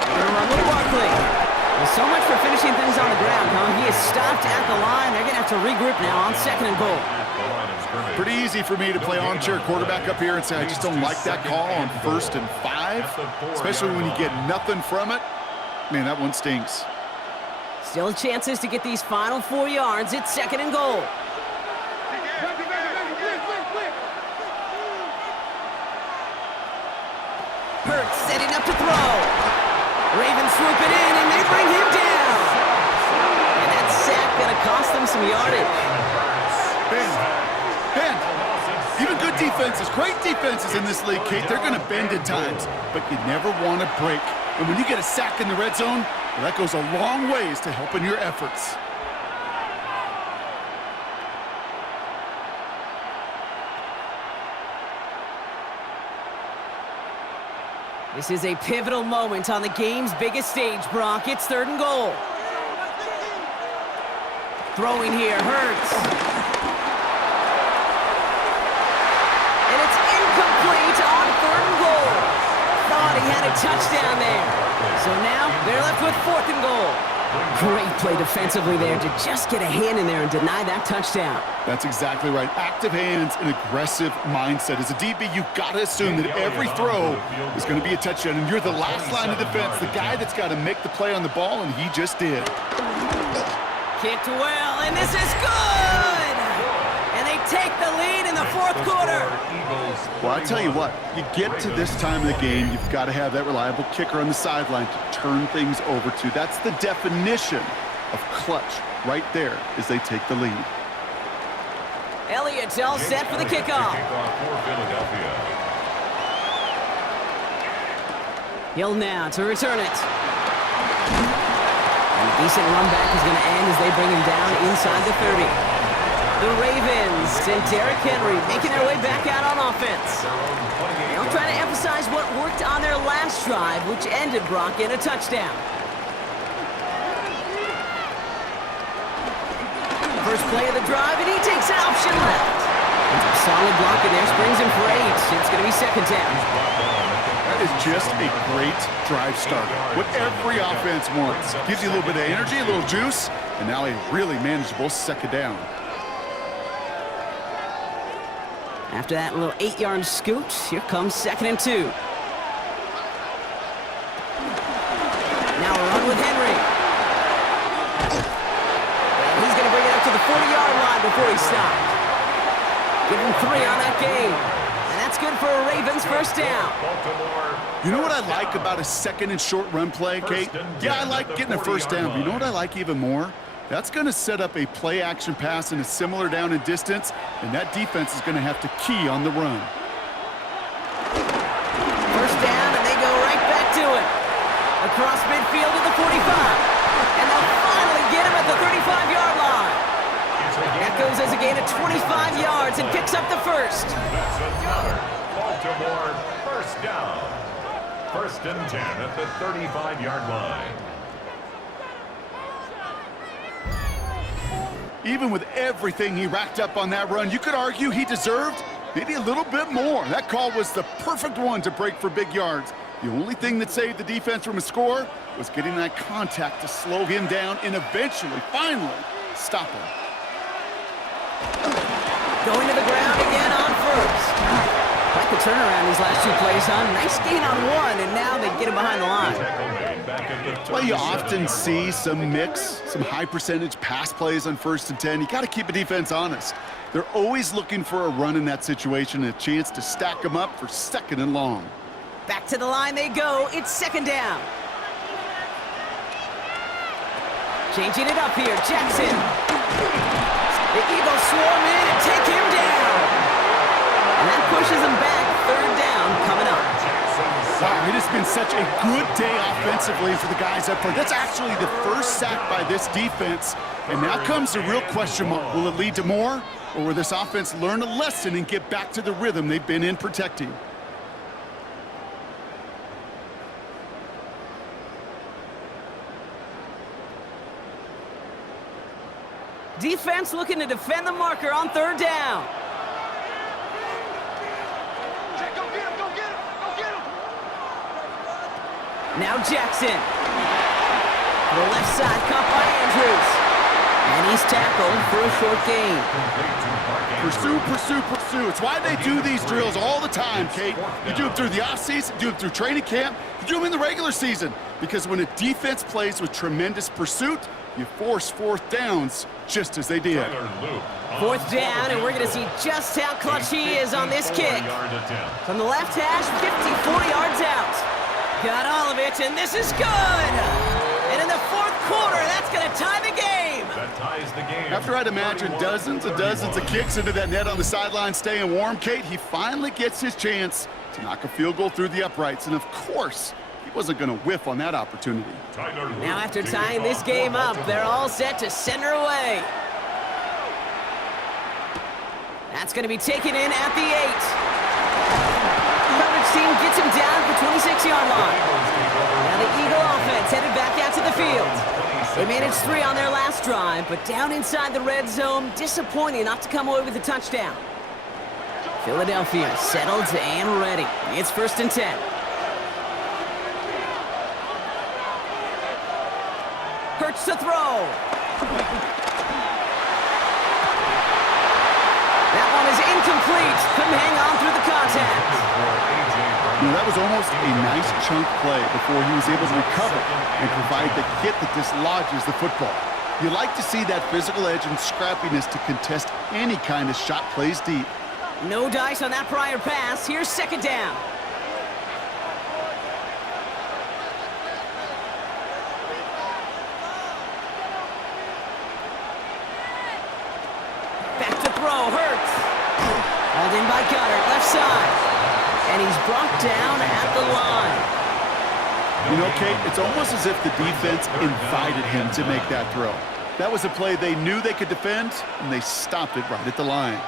Gonna run with Barkley. Well, so much for finishing things on the ground, huh? He is stopped at the line. They're going to have to regroup now on second and goal. Pretty easy for me to play armchair quarterback up here and say I just don't like that call on 1st and 5, especially when you get nothing from it. Man, that one stinks. Still chances to get these final 4 yards. It's second and goal. Hurts setting up to throw. Ravens swoop it in, and they bring him down. And that sack going to cost them some yardage. Ben, even good defenses, great defenses in this league, Kate, they're going to bend at times, but you never want to break. And when you get a sack in the red zone, well, that goes a long ways to helping your efforts. This is a pivotal moment on the game's biggest stage, Brock. It's third and goal. Throwing here, Hurts. And it's incomplete on third and goal. Thought he had a touchdown there. So now they're left with fourth and goal. Great play defensively there to just get a hand in there and deny that touchdown. That's exactly right. Active hands and aggressive mindset. As a DB, you've got to assume that every throw is going to be a touchdown, and you're the last line of defense, the guy that's got to make the play on the ball, and he just did. Kicked well, and this is good! And they take the lead in the fourth quarter. Well, I tell you what, you get to this time of the game, you've got to have that reliable kicker on the sideline to turn things over to. That's the definition of clutch right there as they take the lead. Elliott's all set for the kickoff. Hill now to return it. And a decent run back is going to end as they bring him down inside the 30. The Ravens and Derrick Henry making their way back out on offense. They'll try to emphasize what worked on their last drive, which ended Brock in a touchdown. First play of the drive, and he takes an option left. Solid block in there, springs him for 8. It's going to be second down. That is just a great drive starter. What every offense wants. Gives you a little bit of energy, a little juice, and now a really manageable second down. After that little 8-yard scoot, here comes second and 2. Now a run with Henry. And he's going to bring it up to the 40-yard line before he stopped. Give him 3 on that game. And that's good for a Ravens first down. You know what I like about a second and short run play, Kate? Yeah, I like getting a first down, but you know what I like even more? That's going to set up a play-action pass in a similar down and distance, and that defense is going to have to key on the run. First down, and they go right back to it. Across midfield to the 45. And they'll finally get him at the 35-yard line. That goes as a gain of 25 yards and picks up the first. That's another Baltimore first down. First and 10 at the 35-yard line. Even with everything he racked up on that run, you could argue he deserved maybe a little bit more. That call was the perfect one to break for big yards. The only thing that saved the defense from a score was getting that contact to slow him down and eventually, finally, stop him. Going to the ground again on first. Quite the turnaround these last 2 plays, huh? Nice gain on 1, and now they get him behind the line. Well, you often see some mix, some high-percentage pass plays on 1st and 10. You got to keep a defense honest. They're always looking for a run in that situation and a chance to stack them up for 2nd and long. Back to the line they go. It's 2nd down. Changing it up here. Jackson. The Eagles swarm in and take him down. And that pushes him back. 3rd down coming up. Wow, it has been such a good day offensively for the guys up front. That's actually the first sack by this defense. And now comes the real question mark. Will it lead to more? Or will this offense learn a lesson and get back to the rhythm they've been in protecting? Defense looking to defend the marker on 3rd down. Now Jackson. To the left side, caught by Andrews. And he's tackled for a short gain. Pursue, pursue, pursue. It's why they do these drills all the time, Kate. You do them through the offseason, do them through training camp, you do them in the regular season. Because when a defense plays with tremendous pursuit, you force 4th downs just as they did. 4th down, and we're going to see just how clutch he is on this kick. From the left hash, 54 yards out. Got all of it, and this is good! And in the 4th quarter, that's going to tie the game! That ties the game. After I'd imagine dozens and dozens of kicks into that net on the sideline staying warm, Kate, he finally gets his chance to knock a field goal through the uprights. And of course, he wasn't going to whiff on that opportunity. Now after tying this game up, they're all set to center away. That's going to be taken in at the 8. Coverage team gets him down at the 26-yard line. Now the Eagle offense headed back out to the field. They managed 3 on their last drive, but down inside the red zone, disappointing not to come away with a touchdown. Philadelphia settled and ready. It's 1st and 10. Hurts to throw. That one is incomplete. Couldn't hang on through the contact. You know, that was almost a nice chunk play before he was able to recover and provide the hit that dislodges the football. You like to see that physical edge and scrappiness to contest any kind of shot plays deep. No dice on that prior pass. Here's 2nd down. Back to throw. Hurts. Hauled in by Goddard. Left side. And he's brought down at the line. You know, Kate, it's almost as if the defense invited him to make that throw. That was a play they knew they could defend, and they stopped it right at the line.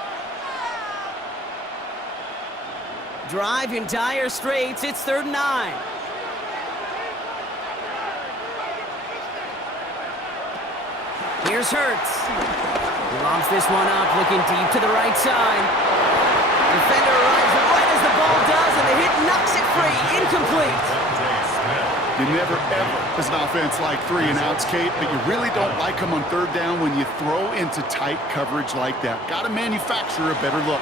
Drive in dire straits. It's 3rd and 9. Here's Hurts. He lobs this one up, looking deep to the right side. Defender arrives right as the ball does, and the hit knocks it free. Incomplete. You never, ever, as an offense, like 3 and outs, Kate, but you really don't like them on 3rd down when you throw into tight coverage like that. Got to manufacture a better look.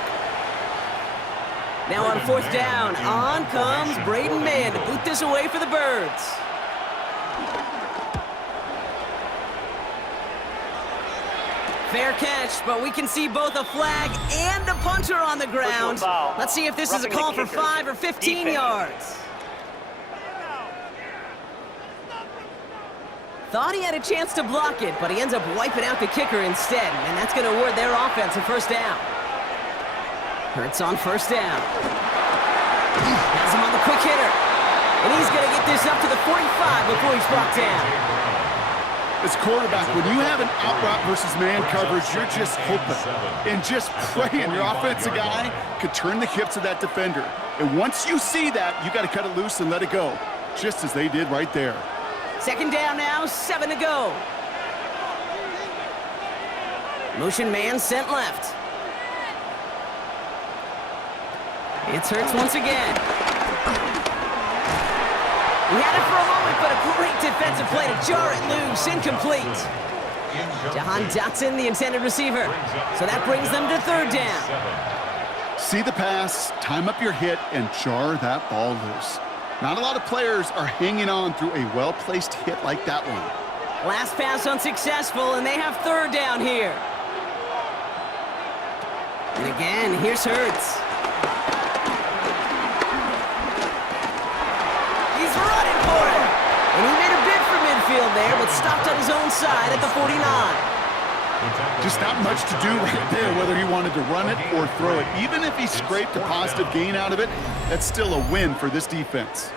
Now on 4th down, on comes Braden Mann to boot this away for the Birds. Fair catch, but we can see both a flag and a punter on the ground. Let's see if this is a call for 5 or 15 yards. Thought he had a chance to block it, but he ends up wiping out the kicker instead, and that's going to award their offense a 1st down. Hurts on 1st down. Has him on the quick hitter, and he's going to get this up to the 45 before he's brought down. As quarterback, when you have an out route versus man coverage, you're just hoping and just praying your offensive guy could turn the hips of that defender. And once you see that, you got to cut it loose and let it go, just as they did right there. 2nd down now, 7 to go. Motion man sent left. It's Hurts once again. He had it for a moment, but a great defensive play to jar it loose. Incomplete. Jahan Dotson, the intended receiver. So that brings them to third down. See the pass, time up your hit, and jar that ball loose. Not a lot of players are hanging on through a well-placed hit like that one. Last pass unsuccessful, and they have third down here. And again, here's Hurts. He's running for it. And he made a bid for midfield there, but stopped on his own side at the 49. Just not much to do right there, whether he wanted to run it or throw it. Even if he scraped a positive gain out of it, that's still a win for this defense.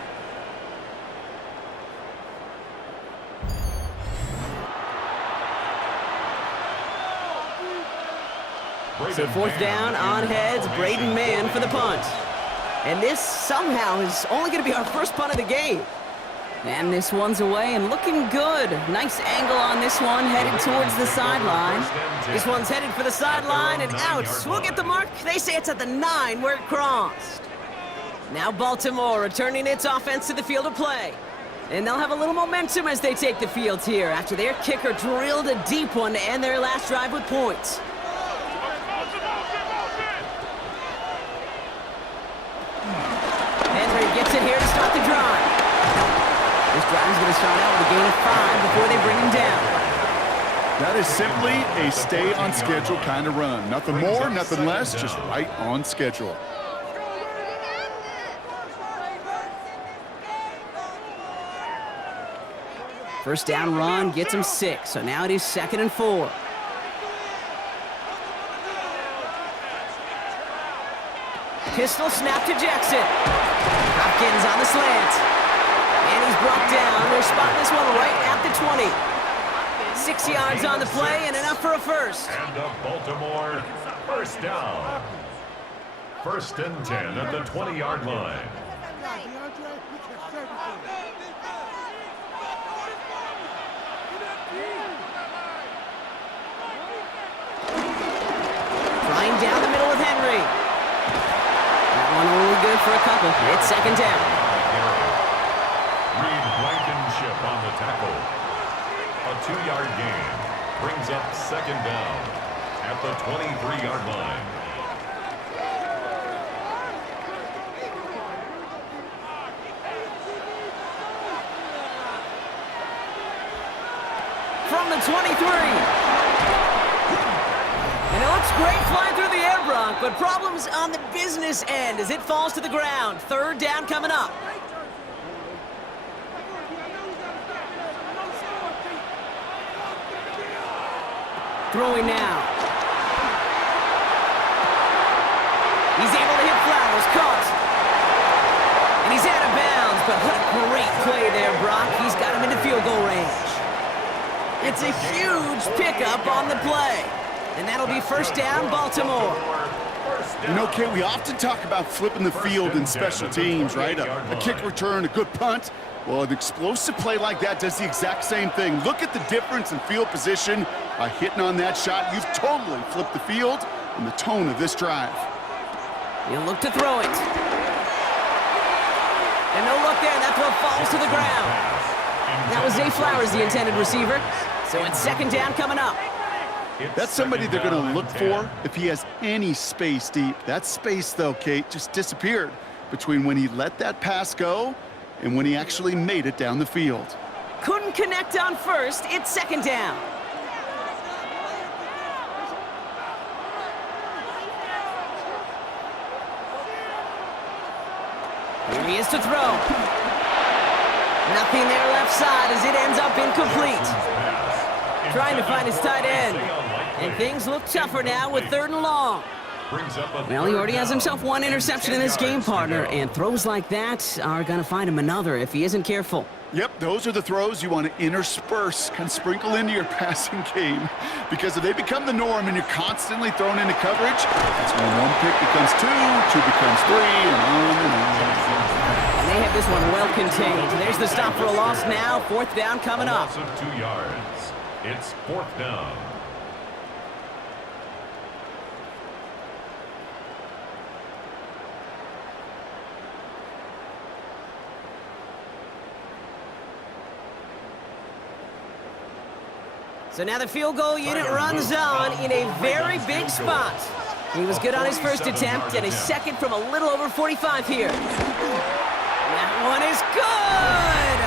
So fourth down, on heads, Braden Mann for the punt. And this somehow is only going to be our first punt of the game. And this one's away and looking good. Nice angle on this one, headed towards the sideline. This one's headed for the sideline and out. We'll get the mark. They say it's at the 9 where it crossed. Now Baltimore returning its offense to the field of play. And they'll have a little momentum as they take the field here after their kicker drilled a deep one to end their last drive with points. Henry gets it here to start the drive. This drive is going to start out with a gain of 5 before they bring him down. That is simply a stay-on-schedule kind of run. Nothing more, nothing less, just right on schedule. First down run gets him 6, so now it is 2nd and 4. Pistol snap to Jackson. Hopkins on the slant. And he's brought down. They're spotting this one right at the 20. 6 yards on the play and enough for a first. And a Baltimore first down. 1st and 10 at the 20-yard line. Flying down the middle with Henry. That one only good for a couple. It's 2nd down. Reed Blankenship on the tackle. A 2-yard gain brings up 2nd down at the 23-yard line. From the 23. And it looks great flying through the air, Bronk, but problems on the business end as it falls to the ground. 3rd down coming up. Throwing now. He's able to hit Flowers, caught. And he's out of bounds, but what a great play there, Brock. He's got him into field goal range. It's a huge pickup on the play. And that'll be 1st down, Baltimore. You know, Kate, we often talk about flipping the field in special teams, right? A kick return, a good punt. Well, an explosive play like that does the exact same thing. Look at the difference in field position. By hitting on that shot, you've totally flipped the field and the tone of this drive. He'll look to throw it. And no look there. That throw falls to the ground. That was Zay Flowers, the intended receiver. So it's 2nd down coming up. That's somebody they're going to look for if he has any space deep. That space, though, Kate, just disappeared between when he let that pass go and when he actually made it down the field. Couldn't connect on first. It's 2nd down. Here he is to throw. Nothing there left side as it ends up incomplete. Trying to find his tight end. And things look tougher now with 3rd and long. Well, he already has himself 1 interception in this game, partner, and throws like that are going to find him another if he isn't careful. Yep, those are the throws you want to intersperse, kind of sprinkle into your passing game. Because if they become the norm and you're constantly thrown into coverage, that's when 1 pick becomes 2, 2 becomes 3, and on and on. And they have this one well contained. There's the stop for a loss now. 4th down coming up. Loss of 2 yards. It's 4th down. So now the field goal unit runs on in a very big spot. He was good on his first attempt and his second from a little over 45 here. That one is good!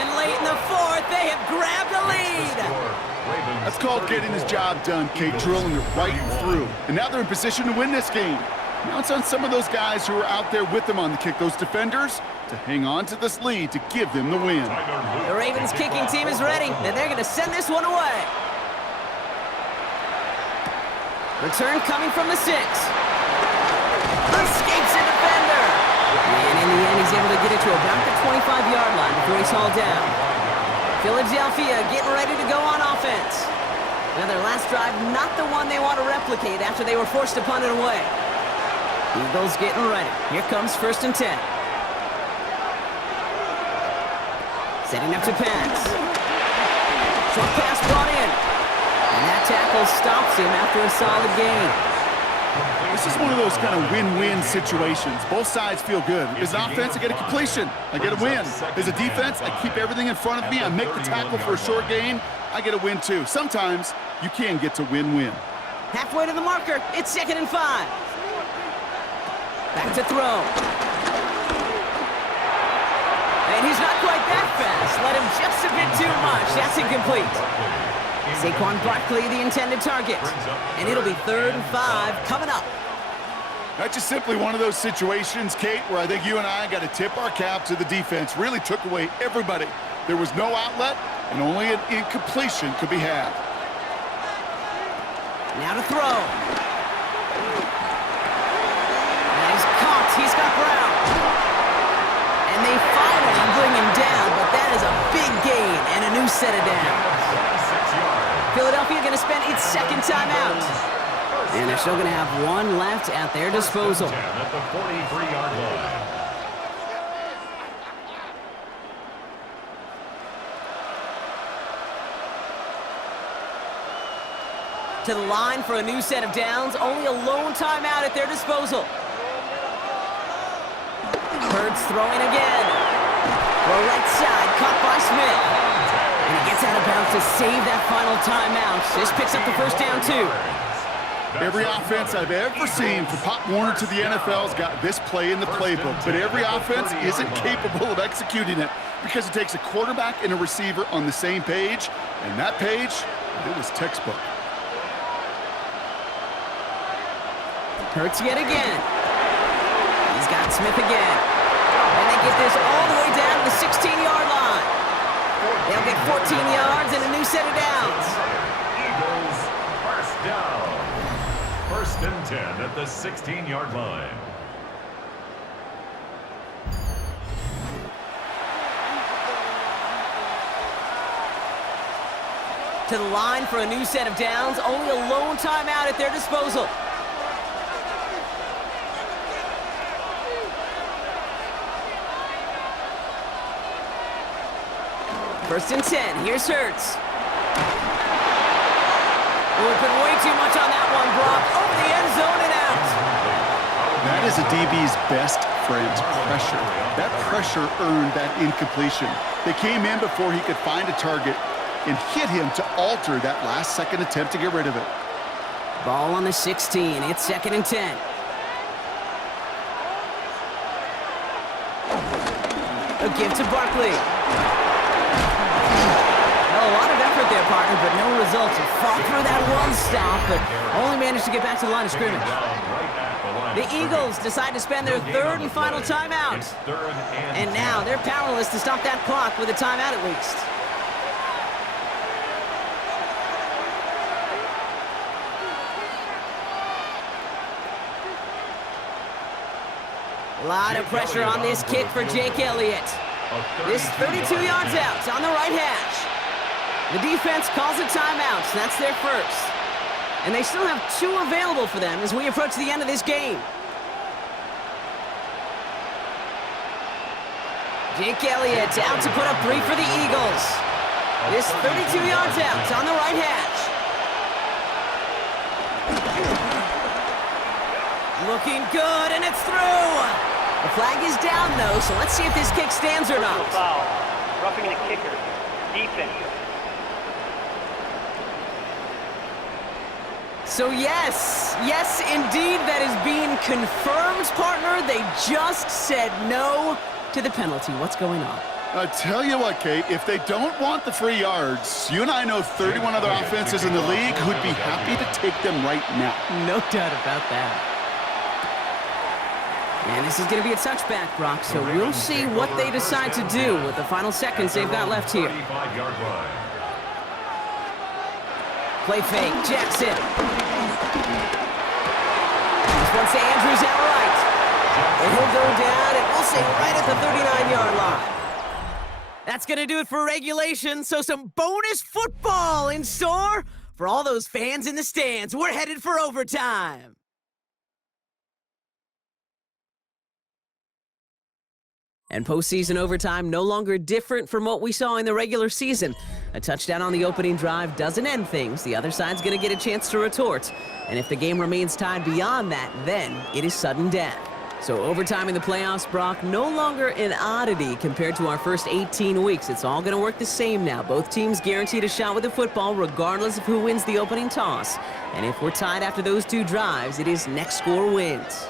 And late in the fourth, they have grabbed a lead. That's called getting his job done, Kate, drilling it right through. And now they're in position to win this game. Now it's on some of those guys who are out there with them on the kick, those defenders, to hang on to this lead to give them the win. The Ravens kicking team is ready, and they're going to send this one away. Return coming from the 6. Escapes a defender. And in the end, he's able to get it to about the 25-yard line before he's hauled down. Philadelphia getting ready to go on offense. Now their last drive, not the one they want to replicate after they were forced to punt it away. Eagles getting ready. Here comes 1st and 10. Setting up to pass. Short pass brought in. And that tackle stops him after a solid gain. This is one of those kind of win-win situations. Both sides feel good. As an offense, I get a completion. I get a win. As a defense, I keep everything in front of me. I make the tackle for a short gain. I get a win, too. Sometimes, you can get to win-win. Halfway to the marker. It's 2nd and 5. Back to throw. And he's not quite that fast. Let him just a bit too much. That's incomplete. Saquon Barkley, the intended target. And it'll be 3rd and 5 coming up. That's just simply one of those situations, Kate, where I think you and I got to tip our cap to the defense. Really took away everybody. There was no outlet, and only an incompletion could be had. Now to throw. He's caught. He's got Brown. And they finally bring him down, but that is a big gain and a new set of downs. Philadelphia going to spend its 2nd timeout. And they're still going to have one left at their disposal. At the 43-yard line. To the line for a new set of downs. Only a lone timeout at their disposal. Hurts throwing again. Throw right side, caught by Smith. And he gets out of bounds to save that final timeout. This picks up the 1st down, too. Every offense I've ever seen from Pop Warner to the NFL's got this play in the playbook, but every offense isn't capable of executing it because it takes a quarterback and a receiver on the same page, and that page, it was textbook. Hurts yet again. He's got Smith again. And they get this all the way down to the 16-yard line. They'll get 14 yards and a new set of downs. Eagles, 1st down. 1st and 10 at the 16-yard line. To the line for a new set of downs. Only a lone timeout at their disposal. First and 10. Here's Hurts. We'll put way too much on that one, Brock. Over the end zone and out. That is a DB's best friend, pressure. That pressure earned that incompletion. They came in before he could find a target and hit him to alter that last-second attempt to get rid of it. Ball on the 16. It's 2nd and 10. A give to Barkley. A lot of effort there, partner, but no results. He fought through that one stop, but only managed to get back to the line of scrimmage. The Eagles decide to spend their 3rd and final timeout. And now they're powerless to stop that clock with a timeout at least. A lot of pressure on this kick for Jake Elliott. This 32 yards out on the right hash. The defense calls a timeout. That's their 1st. And they still have 2 available for them as we approach the end of this game. Jake Elliott out to put up 3 for the Eagles. This 32 yards out on the right hash. Looking good, and it's through. The flag is down, though, so let's see if this kick stands or not. Foul. Roughing the kicker. Defense. So yes, indeed, that is being confirmed, partner. They just said no to the penalty. What's going on? I tell you what, Kate, if they don't want the free yards, you and I know 31 other offenses in the league who'd be happy to take them right now. No doubt about that. And this is going to be a touchback, Brock, so we'll see what they decide to do with the final seconds they've got left here. Play fake, Jackson. This one's to Andrews outright. And he'll go down, and we'll say right at the 39-yard line. That's going to do it for regulation, so some bonus football in store for all those fans in the stands. We're headed for overtime. And postseason overtime no longer different from what we saw in the regular season. A touchdown on the opening drive doesn't end things. The other side's going to get a chance to retort. And if the game remains tied beyond that, then it is sudden death. So overtime in the playoffs, Brock, no longer an oddity compared to our first 18 weeks. It's all going to work the same now. Both teams guaranteed a shot with the football regardless of who wins the opening toss. And if we're tied after those two drives, it is next score wins.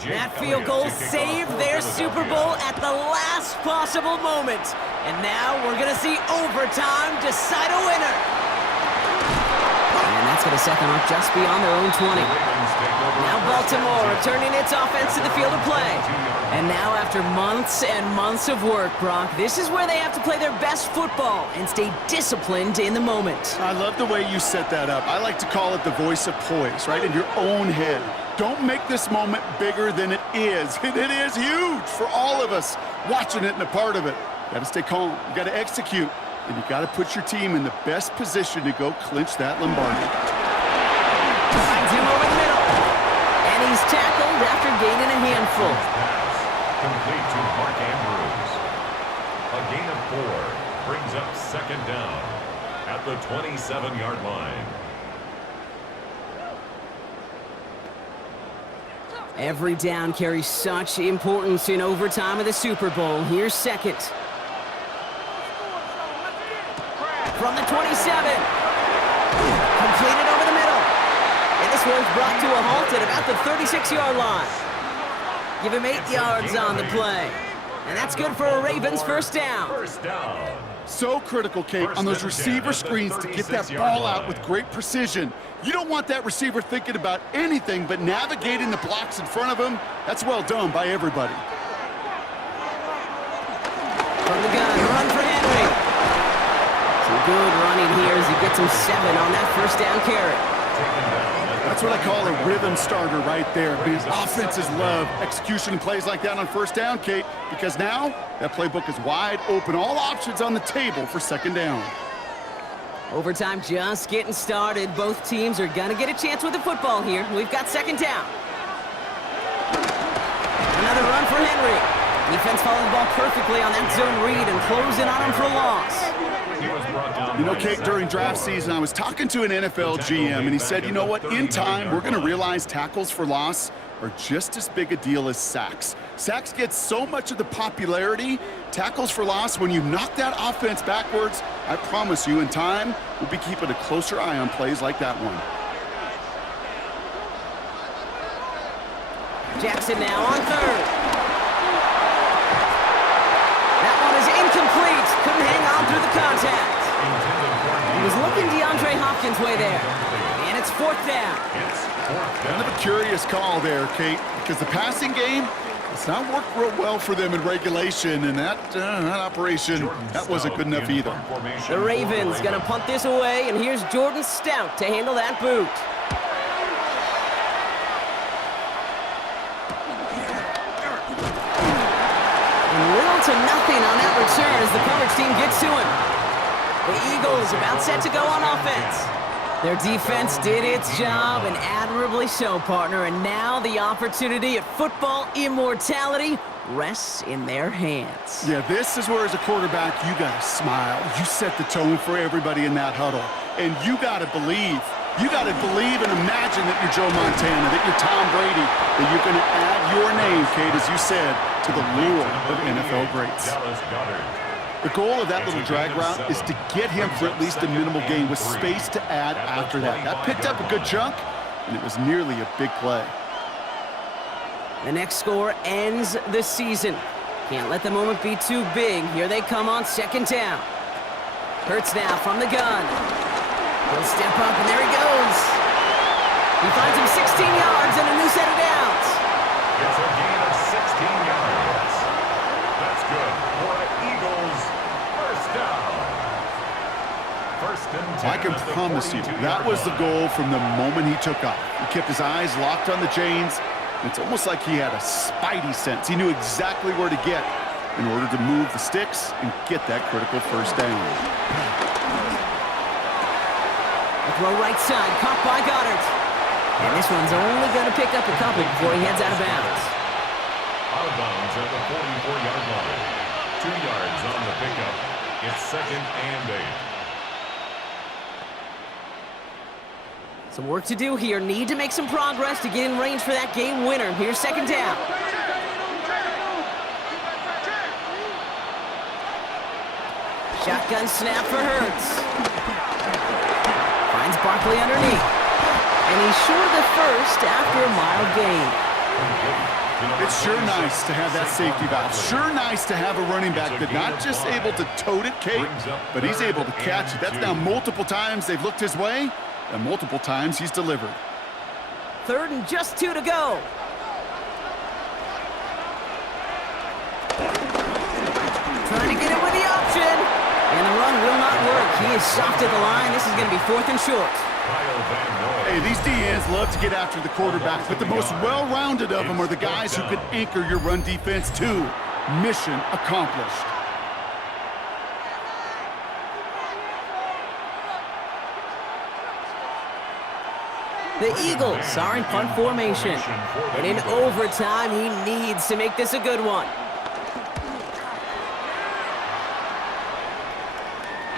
That field goal saved their Super Bowl at the last possible moment. And now we're going to see overtime decide a winner. And that's going to set them up just beyond their own 20. Now Baltimore returning its offense to the field of play. And now after months and months of work, Brock, this is where they have to play their best football and stay disciplined in the moment. I love the way you set that up. I like to call it the voice of poise, right? In your own head. Don't make this moment bigger than it is. It is huge for all of us watching it and a part of it. You got to stay calm. You got to execute. And you got to put your team in the best position to go clinch that Lombardi. Finds him over the middle. And he's tackled after gaining a handful. Complete to Mark Andrews. A gain of 4 brings up second down at the 27-yard line. Every down carries such importance in overtime of the Super Bowl. Here's second. From the 27. Completed over the middle. And this one's brought to a halt at about the 36-yard line. Give him 8 yards on the play. And that's good for a Ravens first down. First down. So critical, Kate, on those receiver screens to get that ball out with great precision. You don't want that receiver thinking about anything but navigating the blocks in front of him. That's well done by everybody. From the gun, run for Henry. Some good running here as he gets him 7 on that first down carry. That's what I call a rhythm starter right there. Because offenses love execution plays like that on first down, Kate, because now that playbook is wide open. All options on the table for second down. Overtime just getting started. Both teams are going to get a chance with the football here. We've got second down. Another run for Henry. Defense following the ball perfectly on that zone read and closing on him for a loss. You know, Kate, during draft season, I was talking to an NFL GM, and he said, you know what, in time, we're going to realize tackles for loss are just as big a deal as sacks. Sacks get so much of the popularity. Tackles for loss, when you knock that offense backwards, I promise you, in time, we'll be keeping a closer eye on plays like that one. Jackson now on third. That one is incomplete. Couldn't hang on through the contact. He was looking DeAndre Hopkins' way there. And it's fourth down. Kind of a curious call there, Kate, because the passing game, it's not worked real well for them in regulation, and that operation, that wasn't good enough either. The Ravens going to punt this away, and here's Jordan Stout to handle that boot. Little to nothing on that return as the coverage team gets to him. The Eagles about set to go on offense. Their defense did its job, and admirably so, partner. And now the opportunity at football immortality rests in their hands. Yeah, this is where, as a quarterback, you got to smile. You set the tone for everybody in that huddle. And you got to believe You got to believe and imagine that you're Joe Montana, that you're Tom Brady, that you're going to add your name, Kate, as you said, to the lure of NFL greats. The goal of that little drag route is to get him for at least a minimal gain with space to add after that. That picked up a good chunk, and it was nearly a big play. The next score ends the season. Can't let the moment be too big. Here they come on second down. Hurts now from the gun. He'll step up, and there he goes. He finds him 16 yards and a new set of downs. It's a gain of 16 yards. That's good for the Eagles. First down. First and 10. I can promise you, that was the goal from the moment he took off. He kept his eyes locked on the chains. It's almost like he had a spidey sense. He knew exactly where to get in order to move the sticks and get that critical first down. Throw right side, caught by Goddard. And this one's only going to pick up a couple before he heads out of bounds. Out of bounds at the 44-yard line. 2 yards on the pickup. It's second and 8. Some work to do here. Need to make some progress to get in range for that game winner. Here's second down. Shotgun snap for Hurts. Finds Barkley underneath. And he's short of the first after a mild gain. It's sure nice to have that safety valve. Sure nice to have a running back that's not just able to tote it, Kate, but he's able to catch it. That's now multiple times they've looked his way, and multiple times he's delivered. Third and just 2 to go. Trying to get it with the option. And the run will not work. He is soft at the line. This is going to be 4th and short. Hey, these DNs love to get after the quarterback, but the most well-rounded of them are the guys who can anchor your run defense too. Mission accomplished. The Eagles are in punt formation. And in overtime, he needs to make this a good one.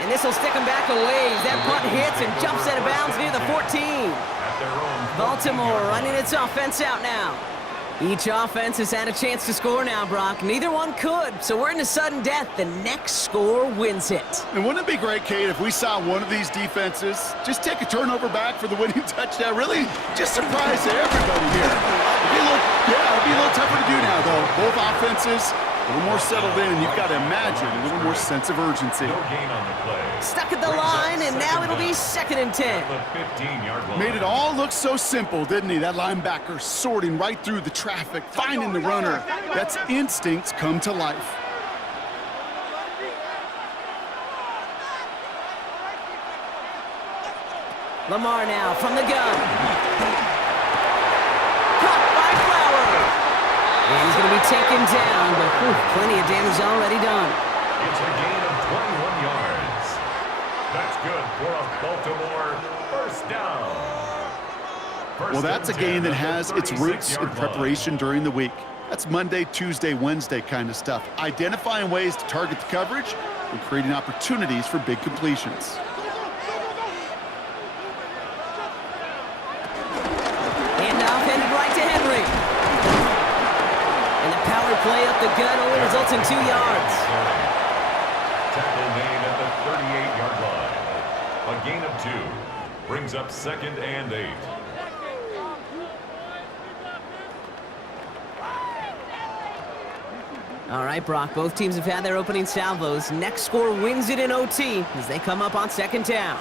And this will stick him back a ways. That punt hits and jumps out of bounds near the 14. Baltimore running its offense out now. Each offense has had a chance to score now, Brock. Neither one could, so we're into sudden death. The next score wins it. And wouldn't it be great, Kate, if we saw one of these defenses just take a turnover back for the winning touchdown? Really just surprise everybody here. It'd be a little tougher to do now, though. Both offenses a little more settled in. You've got to imagine a little more sense of urgency. No gain on the play. Stuck at the line, and now it'll be 2nd and 10. The 15-yard line. Made it all look so simple, didn't he? That linebacker sorting right through the traffic, finding the runner. That's instincts come to life. Lamar now from the gun. Caught by Flowers. And he's going to be taken down, but plenty of damage already done. It's a gain of 21 yards. That's good for a Baltimore first down. Well, that's a game that has its roots in preparation during the week. That's Monday, Tuesday, Wednesday kind of stuff. Identifying ways to target the coverage and creating opportunities for big completions. Handoff headed right to Henry. And the power play up the gut only results in 2 yards. Tackle made at the 38-yard line. A gain of 2 brings up 2nd and 8. All right, Brock, both teams have had their opening salvos. Next score wins it in OT as they come up on 2nd down.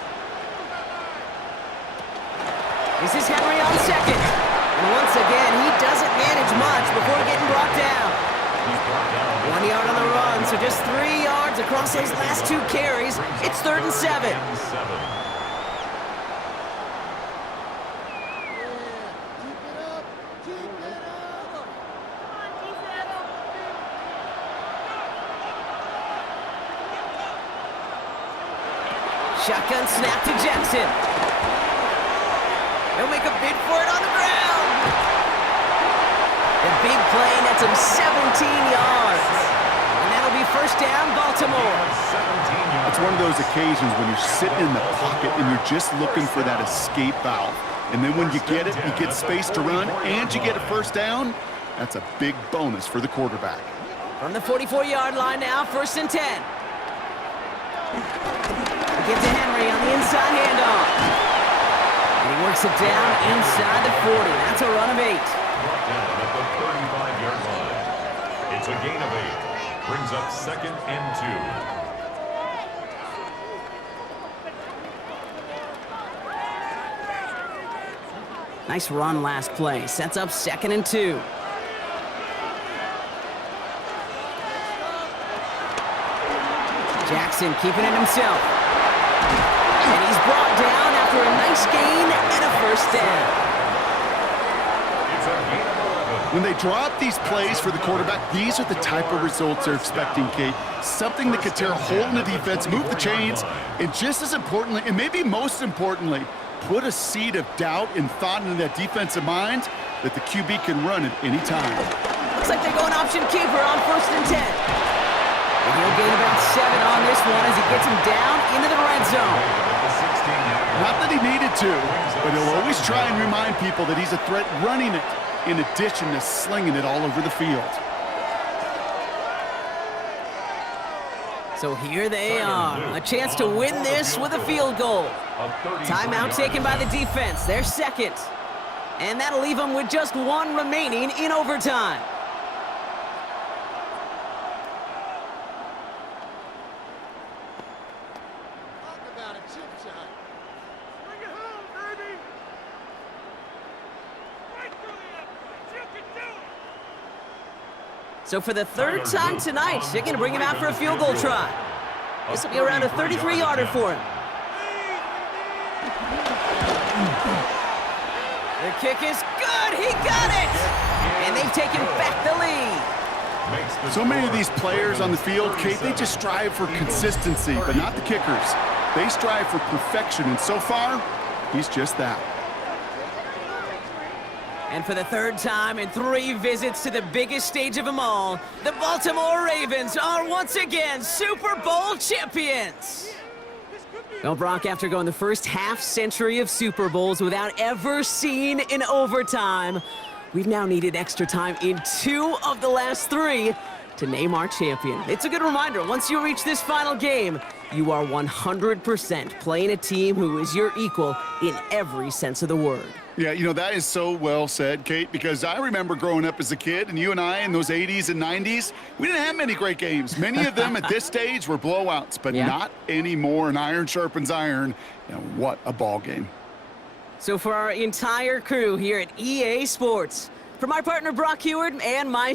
This is Henry on 2nd. And once again, he doesn't manage much before getting brought down. 1 yard on the run, so just 3 yards across those last 2 carries. It's 3rd and 7. Shotgun snap to Jackson. He'll make a bid for it on the ground. The big play nets him 17 yards. And that'll be first down, Baltimore. A It's one of those occasions when you're sitting in the pocket and you're just looking for that escape valve. And then when you get it, you get space to run, and you get a first down. That's a big bonus for the quarterback. From the 44-yard line now, 1st and 10. Give to Henry on the inside handoff. And he works it down inside the 40. That's a run of 8. Brought down at the 35-yard line. It's a gain of 8. Brings up 2nd and 2. Nice run last play. Sets up 2nd and 2. Jackson keeping it himself. And he's brought down after a nice gain and a first down. It's a gain of 11. When they draw up these plays for the quarterback, these are the type of results they're expecting, Kate. Something that could tear a hole in the defense, move the chains, and just as importantly, and maybe most importantly, put a seed of doubt and thought into that defensive mind that the QB can run at any time. Looks like they're going option keeper on 1st and 10. And he'll gain about 7 on this one as he gets him down into the red zone. Not that he needed to, but he'll always try and remind people that he's a threat running it in addition to slinging it all over the field. So here they are, a chance to win this with a field goal. Timeout taken by the defense, their 2nd. And that'll leave them with just 1 remaining in overtime. So for the 3rd time tonight, they're going to bring him out for a field goal try. This will be around a 33-yarder for him. The kick is good. He got it. And they've taken back the lead. So many of these players on the field, Kate, they just strive for consistency, but not the kickers. They strive for perfection, and so far, he's just that. And for the 3rd time in 3 visits to the biggest stage of them all, the Baltimore Ravens are once again Super Bowl champions. Well, Brock, after going the first half-century of Super Bowls without ever seeing an overtime, we've now needed extra time in 2 of the last 3 to name our champion. It's a good reminder, once you reach this final game, you are 100% playing a team who is your equal in every sense of the word. Yeah, you know, that is so well said, Kate, because I remember growing up as a kid, and you and I in those 80s and 90s, we didn't have many great games. Many of them at this stage were blowouts, but not anymore, and iron sharpens iron. You know, what a ball game. So for our entire crew here at EA Sports, for my partner Brock Heward and my